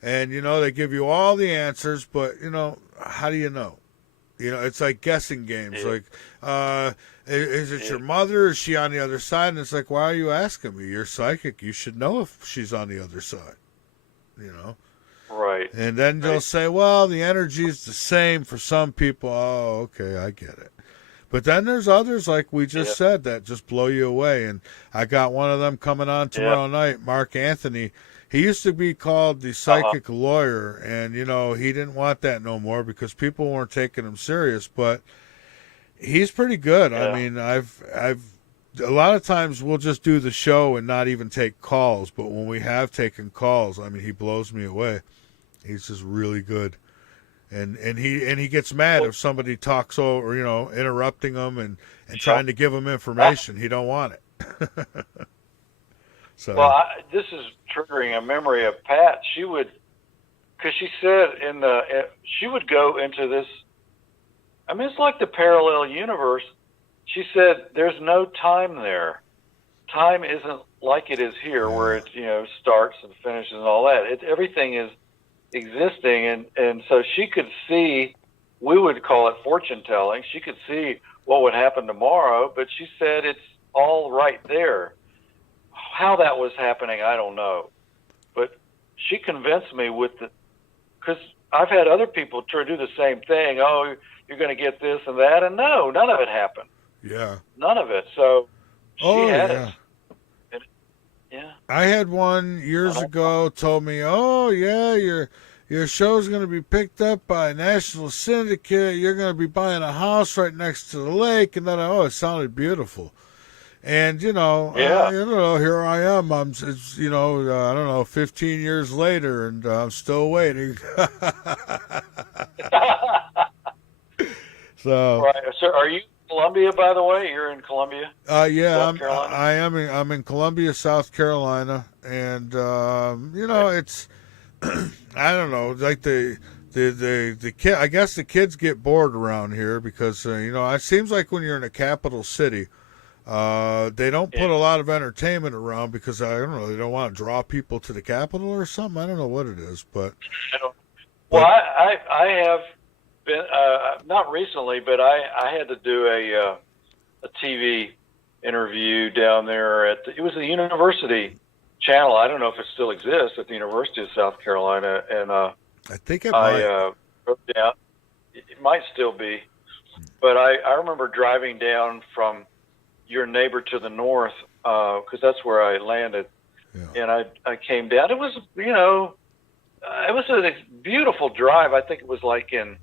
and, they give you all the answers, but, how do you know? It's like guessing games. Like, is it your mother? Is she on the other side? And it's like, why are you asking me? You're psychic. You should know if she's on the other side, Right. And then they'll say, well, the energy's the same for some people. Oh, okay, I get it. But then there's others, like we just said, that just blow you away. And I got one of them coming on tomorrow night, Mark Anthony. He used to be called the psychic lawyer, and, he didn't want that no more because people weren't taking him serious. But he's pretty good. I mean, I've a lot of times we'll just do the show and not even take calls. But when we have taken calls, I mean, he blows me away. He's just really good. And he gets mad if somebody talks over, interrupting him and trying to give him information. He don't want it. So. Well, this is triggering a memory of Pat. She would, because she said she would go into this. I mean, it's like the parallel universe. She said there's no time there. Time isn't like it is here, where it starts and finishes and all that. Everything is existing, and so she could see, we would call it fortune telling, she could see what would happen tomorrow, but she said it's all right there. How that was happening, I don't know, but she convinced me because I've had other people try to do the same thing. Oh, you're going to get this and that, and no, none of it happened. None of it. So she had it. Yeah. I had one years ago told me, oh, yeah, your show's going to be picked up by a national syndicate. You're going to be buying a house right next to the lake. And then, it sounded beautiful. And, here I am. I don't know, 15 years later, and I'm still waiting. So. Right. So are you Columbia, by the way? You're in Columbia? I'm in Columbia, South Carolina, and it's I don't know, like the kid. I guess the kids get bored around here because it seems like when you're in a capital city, they don't put a lot of entertainment around because I don't know, they don't want to draw people to the capital or something. I don't know what it is, but I have been not recently, but I had to do a TV interview down there it was the university channel. I don't know if it still exists at the University of South Carolina, and I think it might. Wrote down, it might still be, but I remember driving down from your neighbor to the north because that's where I landed, and I came down. It was it was a beautiful drive. I think it was like it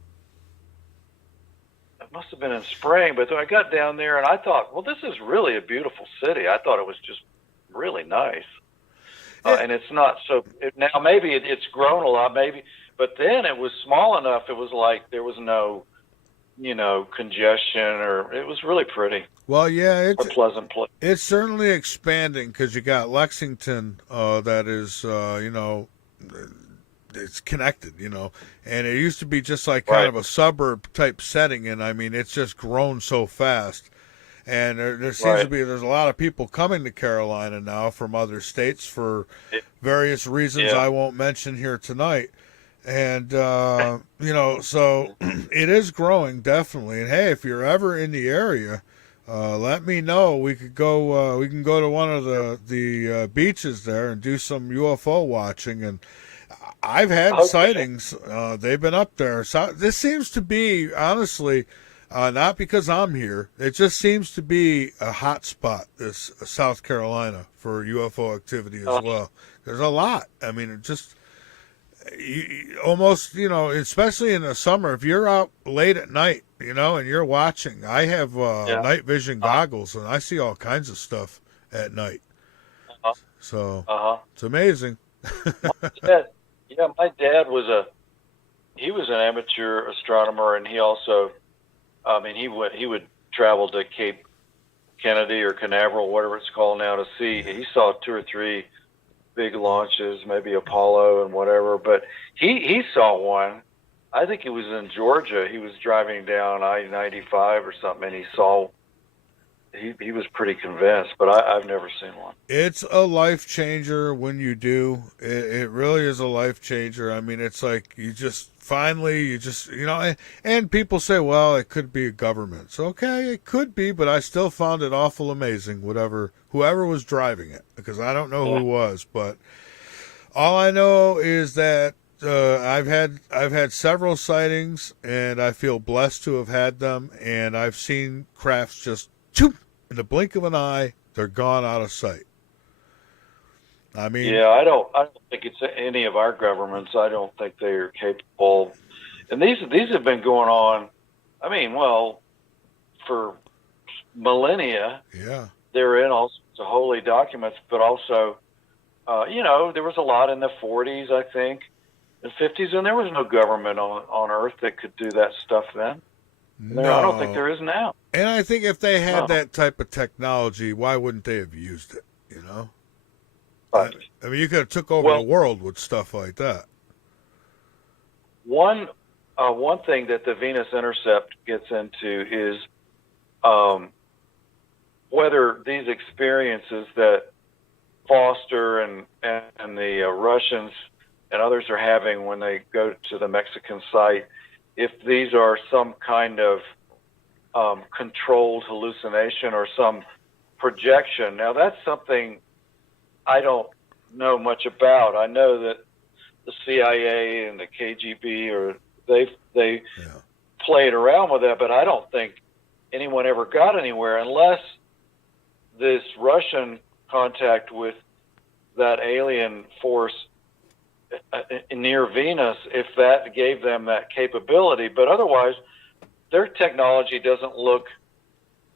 must have been in spring, but I got down there and I thought, well, this is really a beautiful city. I thought it was just really nice. And it's not so now. Maybe it's grown a lot, maybe, but then it was small enough. It was like there was no, congestion, or it was really pretty. Well, yeah, it's a pleasant place. It's certainly expanding because you got Lexington, that is, it's connected, and it used to be just like kind of a suburb type setting, and I mean it's just grown so fast. And there seems to be there's a lot of people coming to Carolina now from other states for various reasons I won't mention here tonight. And so it is growing definitely. And hey, if you're ever in the area, let me know. We could go. We can go to one of the beaches there and do some UFO watching. And I've had sightings. They've been up there. So this seems to be honestly. Not because I'm here. It just seems to be a hot spot, this South Carolina, for UFO activity as well. There's a lot. I mean, it just almost, especially in the summer, if you're out late at night, and you're watching. I have night vision goggles, and I see all kinds of stuff at night. So it's amazing. My dad was an amateur astronomer, and he also. He would travel to Cape Kennedy or Canaveral, whatever it's called now, to see. He saw 2 or 3 big launches, maybe Apollo and whatever. But he saw one. I think it was in Georgia. He was driving down I-95 or something, and he saw. He was pretty convinced, but I've never seen one. It's a life changer when you do. It really is a life changer. I mean, it's like you just and people say, well, it could be a government. So, okay, it could be, but I still found it awful amazing, whoever was driving it, because I don't know who was, but all I know is that I've had several sightings, and I feel blessed to have had them, and I've seen crafts just in the blink of an eye, they're gone out of sight. I mean, I don't think it's any of our governments. I don't think they are capable. And these have been going on. I mean, for millennia. Yeah. They're in all sorts of holy documents, but also, there was a lot in the 40s, I think, and 50s, and there was no government on Earth that could do that stuff then. No. I don't think there is now. And I think if they had that type of technology, why wouldn't they have used it? Right. I mean, you could have took over the world with stuff like that. One thing that the Venus Intercept gets into is whether these experiences that Foster and the Russians and others are having when they go to the Mexican site, if these are some kind of controlled hallucination or some projection. Now, that's something I don't know much about. I know that the CIA and the KGB they played around with that, but I don't think anyone ever got anywhere unless this Russian contact with that alien force near Venus, if that gave them that capability. But otherwise, their technology doesn't look,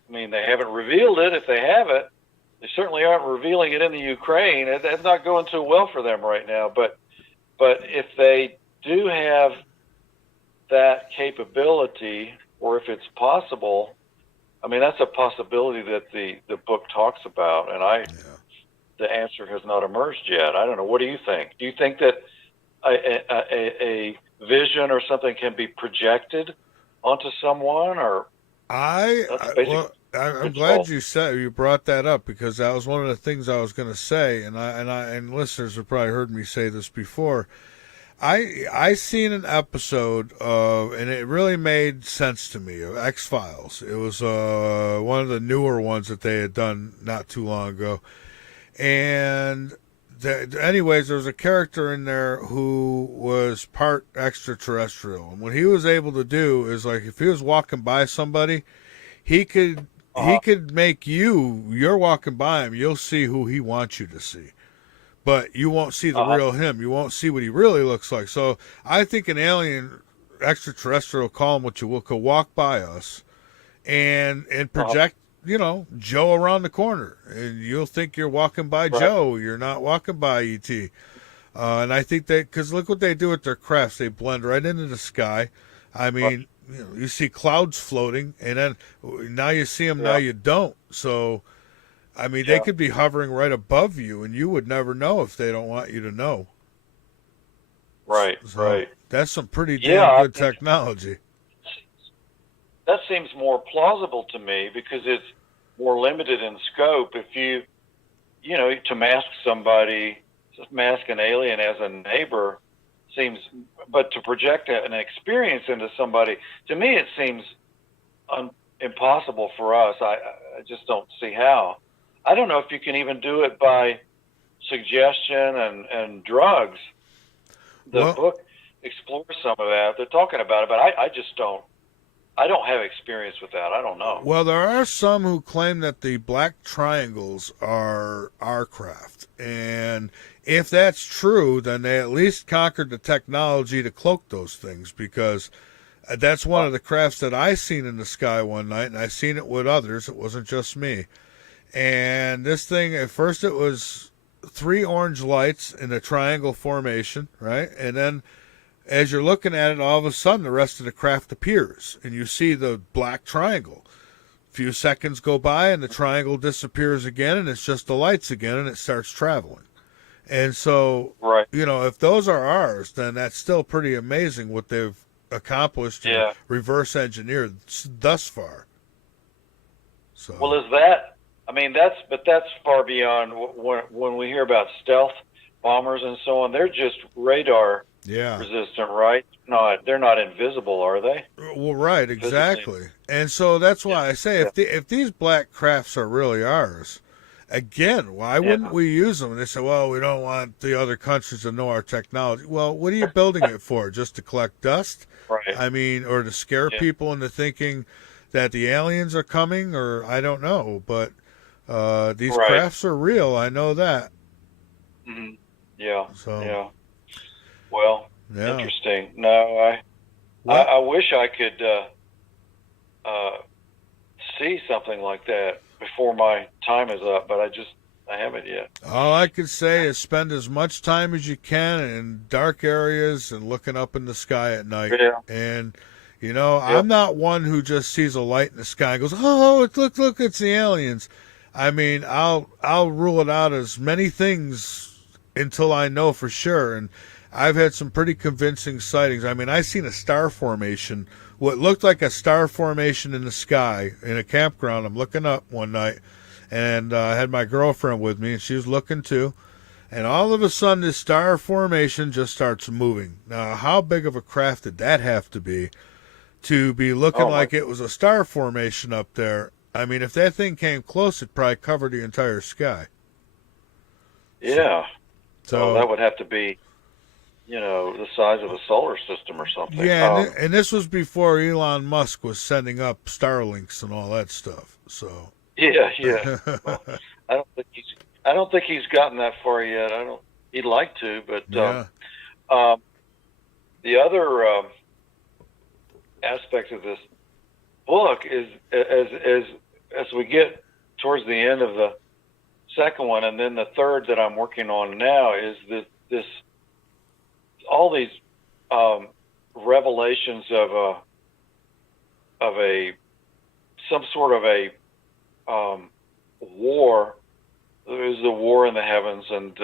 they haven't revealed it. If they have it, they certainly aren't revealing it in the Ukraine. It's not going too well for them right now. But if they do have that capability, or if it's possible, that's a possibility that the book talks about. And the answer has not emerged yet. I don't know. What do you think? Do you think that a vision or something can be projected onto someone, or I'm glad you brought that up, because that was one of the things I was going to say, and listeners have probably heard me say this before. I seen an episode of, and it really made sense to me, of X-Files. It was one of the newer ones that they had done not too long ago, and anyways, there was a character in there who was part extraterrestrial, and what he was able to do is, like, if he was walking by somebody, he could make you're walking by him, you'll see who he wants you to see, but you won't see the real him. You won't see what he really looks like. So I think an alien extraterrestrial, call him what you will, could walk by us and project Joe around the corner, and you'll think you're walking by Joe. You're not walking by E.T. And I think because look what they do with their crafts. They blend right into the sky. I mean, you see clouds floating, and then now you see them, now you don't. So, they could be hovering right above you, and you would never know if they don't want you to know. Right. So right. that's some pretty damn Yeah, good technology. That seems more plausible to me because it's more limited in scope. If you know, to mask somebody, mask an alien as a neighbor seems, but to project an experience into somebody, to me, it seems impossible for us. I just don't see how. I don't know if you can even do it by suggestion and drugs. The book explores some of that. They're talking about it, but I just don't. I don't have experience with that. I don't know. Well, there are some who claim that the black triangles are our craft. And if that's true, then they at least conquered the technology to cloak those things, because that's one of the crafts that I seen in the sky one night, and I seen it with others. It wasn't just me. And this thing, at first it was 3 orange lights in a triangle formation, right? And then as you're looking at it, all of a sudden the rest of the craft appears, and you see the black triangle. A few seconds go by, and the triangle disappears again, and it's just the lights again, and it starts traveling. And so, right. You know, if those are ours, then that's still pretty amazing what they've accomplished and reverse engineered thus far. So. Well, is that? I mean, that's far beyond when we hear about stealth bombers and so on. They're just radar. Resistant, right? No, they're not invisible, are they? Well, right, exactly. And so that's why I say if these black crafts are really ours, again, why wouldn't we use them? And they say, well, we don't want the other countries to know our technology. Well, what are you building it for? Just to collect dust? Right. I mean, or to scare people into thinking that the aliens are coming, or I don't know. But these crafts are real. I know that. Mm-hmm. Yeah. So. Yeah. Well, interesting. No, I wish I could see something like that before my time is up, but I haven't yet. All I could say is spend as much time as you can in dark areas and looking up in the sky at night. Yeah. And, you know, I'm not one who just sees a light in the sky and goes, oh, look, it's the aliens. I mean, I'll rule it out as many things until I know for sure. And I've had some pretty convincing sightings. I mean, I seen a star formation, what looked like a star formation in the sky in a campground. I'm looking up one night, and I had my girlfriend with me, and she was looking too. And all of a sudden, this star formation just starts moving. Now, how big of a craft did that have to be looking like it was a star formation up there? I mean, if that thing came close, it probably covered the entire sky. Yeah. So that would have to be, you know, the size of a solar system or something. Yeah, and this was before Elon Musk was sending up Starlinks and all that stuff. So yeah. Well, I don't think he's gotten that far yet. He'd like to, but the other aspect of this book is as we get towards the end of the second one, and then the third that I'm working on now is this all these revelations of some sort of a war. There's a war in the heavens, and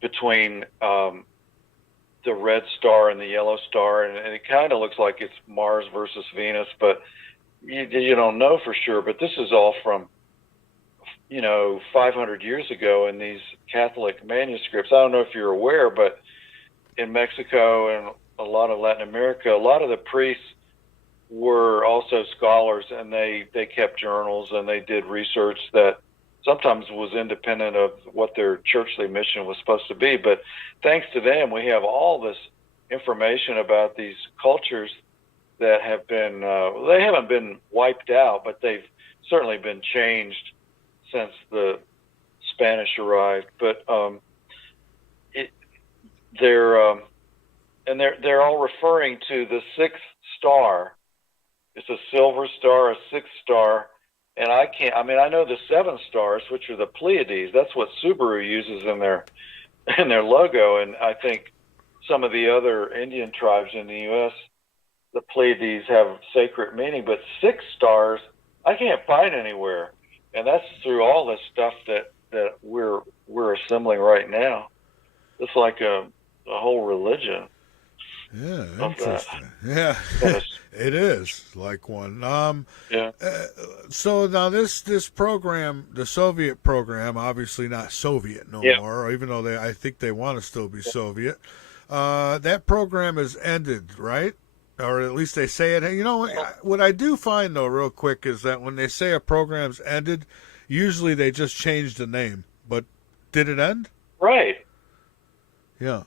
between the red star and the yellow star, and it kind of looks like it's Mars versus Venus, but you don't know for sure. But this is all from 500 years ago in these Catholic manuscripts. I don't know if you're aware, but in Mexico and a lot of Latin America, a lot of the priests were also scholars, and they kept journals, and they did research that sometimes was independent of what their churchly mission was supposed to be. But thanks to them, we have all this information about these cultures that have been, they haven't been wiped out, but they've certainly been changed since the Spanish arrived. But they're all referring to the sixth star. It's a silver star, a sixth star, and I know the seven stars, which are the Pleiades. That's what Subaru uses in their logo, and I think some of the other Indian tribes in the U.S., the Pleiades have sacred meaning, but six stars I can't find anywhere, and that's through all this stuff that we're assembling right now. It's like whole religion. Yeah, of interesting. Yeah, Yes. it is like one. Yeah. So now this program, the Soviet program, obviously not Soviet no Yeah. more, even though I think they want to still be Soviet. That program is ended, right? Or at least they say it. You know, what I do find, though, real quick, is that when they say a program's ended, usually they just change the name. But did it end? Right. Yeah.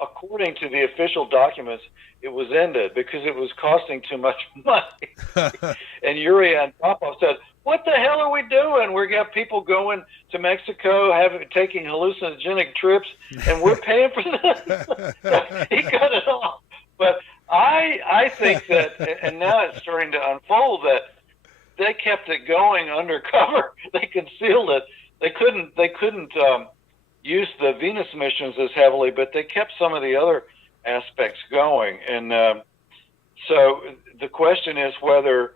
According to the official documents, it was ended because it was costing too much money. And Yuri Andropov said, "What the hell are we doing? We got people going to Mexico, taking hallucinogenic trips, and we're paying for this." He cut it off. But I think that, and now it's starting to unfold, that they kept it going undercover. They concealed it. They couldn't use the Venus missions as heavily, but they kept some of the other aspects going. And so the question is whether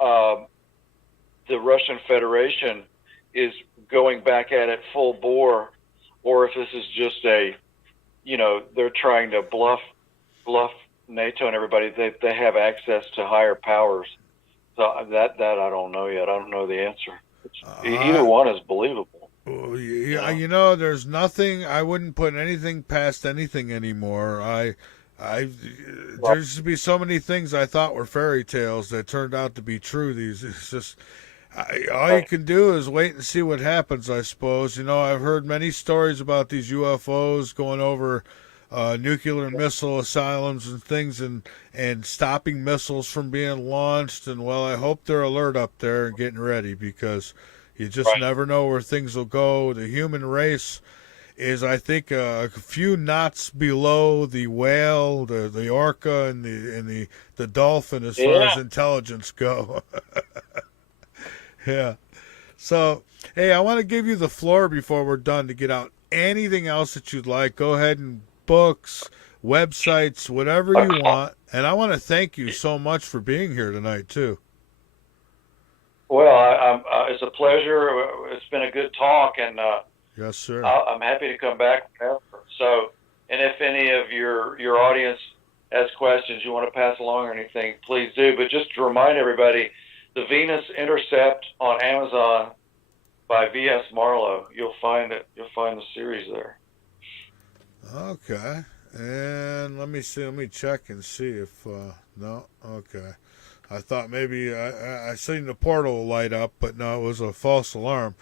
the Russian Federation is going back at it full bore, or if this is just they're trying to bluff NATO and everybody. They have access to higher powers. So that I don't know yet. I don't know the answer. Either one is believable. Well, yeah, you know, there's nothing. I wouldn't put anything past anything anymore. There used to be so many things I thought were fairy tales that turned out to be true. It's just all you can do is wait and see what happens, I suppose. You know, I've heard many stories about these UFOs going over nuclear missile asylums and things, and stopping missiles from being launched. And well, I hope they're alert up there and getting ready, because you just never know where things will go. The human race is, I think, a few knots below the whale, the orca, and the dolphin as far as intelligence go. Yeah. So, hey, I want to give you the floor before we're done to get out anything else that you'd like. Go ahead, and books, websites, whatever you want. And I want to thank you so much for being here tonight, too. Well, it's a pleasure. It's been a good talk, and yes, sir. I'm happy to come back whenever. So, and if any of your audience has questions you want to pass along or anything, please do. But just to remind everybody, the Venus Intercept on Amazon by V.S. Marlowe. You'll find it. You'll find the series there. Okay. And let me see. Let me check and see if no. Okay. I thought maybe I seen the portal light up, but no, it was a false alarm.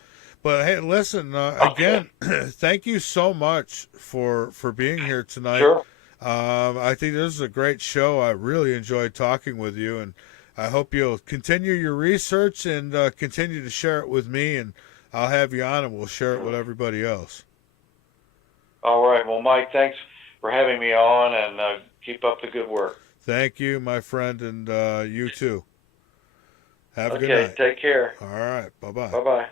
But hey, listen, again, thank you so much for being here tonight. Sure. I think this is a great show. I really enjoyed talking with you, and I hope you'll continue your research and continue to share it with me, and I'll have you on, and we'll share it with everybody else. All right. Well, Mike, thanks for having me on, and keep up the good work. Thank you, my friend, and you too. Have a good Okay, night. take care. All right, bye-bye. Bye-bye.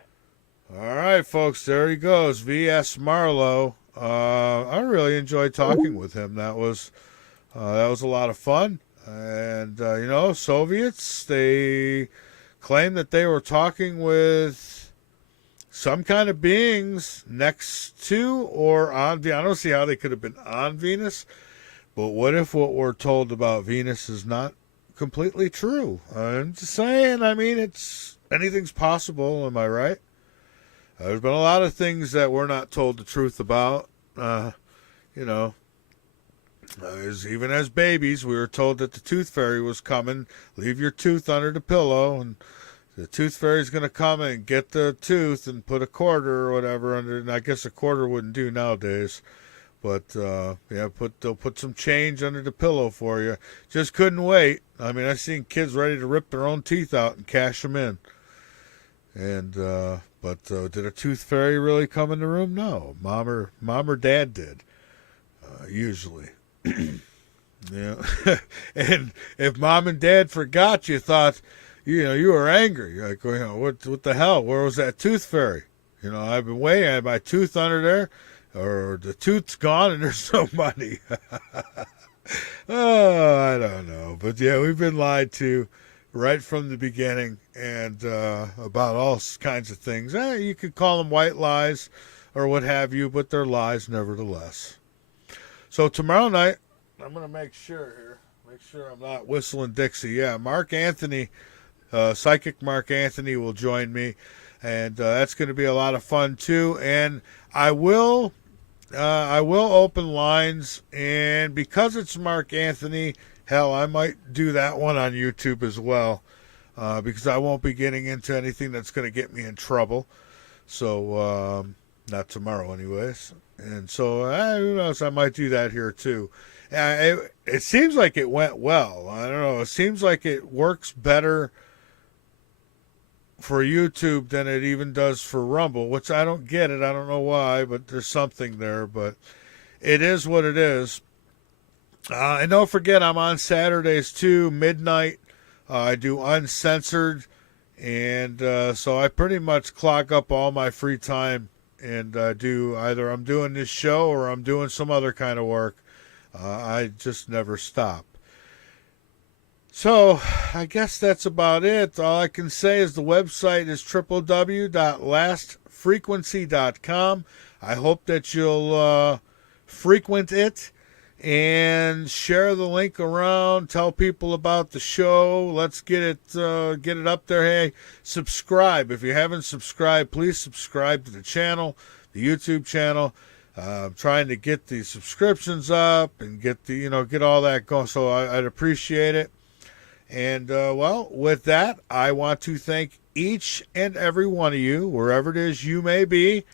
All right, folks, there he goes, V.S. Marlowe. I really enjoyed talking with him. That was a lot of fun. And, you know, Soviets, they claimed that they were talking with some kind of beings next to or on Venus. I don't see how they could have been on Venus. But what if what we're told about Venus is not completely true? I'm just saying, I mean, anything's possible, am I right? There's been a lot of things that we're not told the truth about. You know, even as babies, we were told that the tooth fairy was coming. Leave your tooth under the pillow, and the tooth fairy's going to come and get the tooth and put a quarter or whatever under it. And I guess a quarter wouldn't do nowadays. But, yeah, they'll put some change under the pillow for you. Just couldn't wait. I mean, I've seen kids ready to rip their own teeth out and cash them in. And, but did a tooth fairy really come in the room? No. Mom or dad did, usually. Yeah. And if mom and dad forgot, you thought, you know, you were angry. You're like, you know, what the hell? Where was that tooth fairy? You know, I've been waiting. I had my tooth under there. Or the tooth's gone and there's no money. Oh, I don't know. But, yeah, we've been lied to right from the beginning, and about all kinds of things. You could call them white lies or what have you, but they're lies nevertheless. So tomorrow night, I'm going to make sure I'm not whistling Dixie. Yeah, Mark Anthony, Psychic Mark Anthony will join me, and that's going to be a lot of fun too. And I will open lines, and because it's Mark Anthony, hell, I might do that one on YouTube as well, because I won't be getting into anything that's going to get me in trouble. So, not tomorrow anyways. And so, who knows, I might do that here too. It seems like it went well. I don't know. It seems like it works better for YouTube than it even does for Rumble, which I don't get it. I don't know why, but there's something there. But it is what it is. And don't forget, I'm on Saturdays too, midnight. I do uncensored. And so I pretty much clock up all my free time and do either I'm doing this show or I'm doing some other kind of work. I just never stop. So I guess that's about it. All I can say is the website is www.lastfrequency.com. I hope that you'll frequent it and share the link around. Tell people about the show. Let's get it up there. Hey, subscribe. If you haven't subscribed, please subscribe to the channel, the YouTube channel. I'm trying to get the subscriptions up and get all that going. So I'd appreciate it. And well, with that, I want to thank each and every one of you, wherever it is you may be,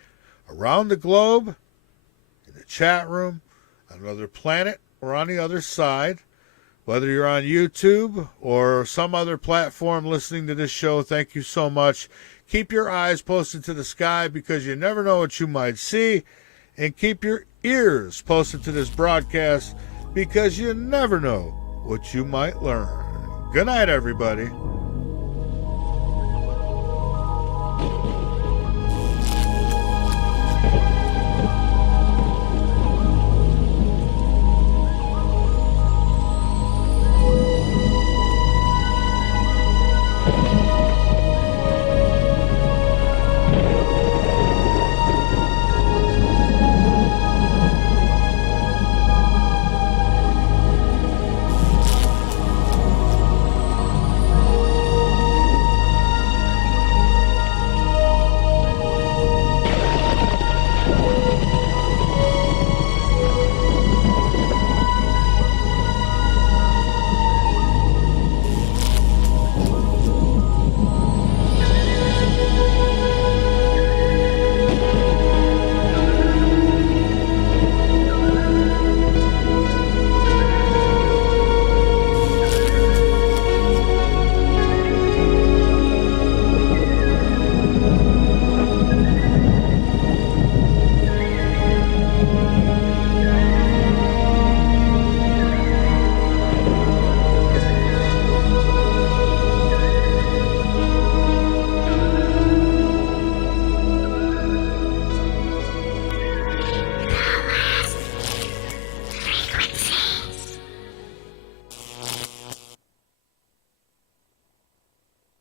around the globe, in the chat room, on another planet, or on the other side. Whether you're on YouTube or some other platform listening to this show, thank you so much. Keep your eyes posted to the sky because you never know what you might see. And keep your ears posted to this broadcast because you never know what you might learn. Good night, everybody.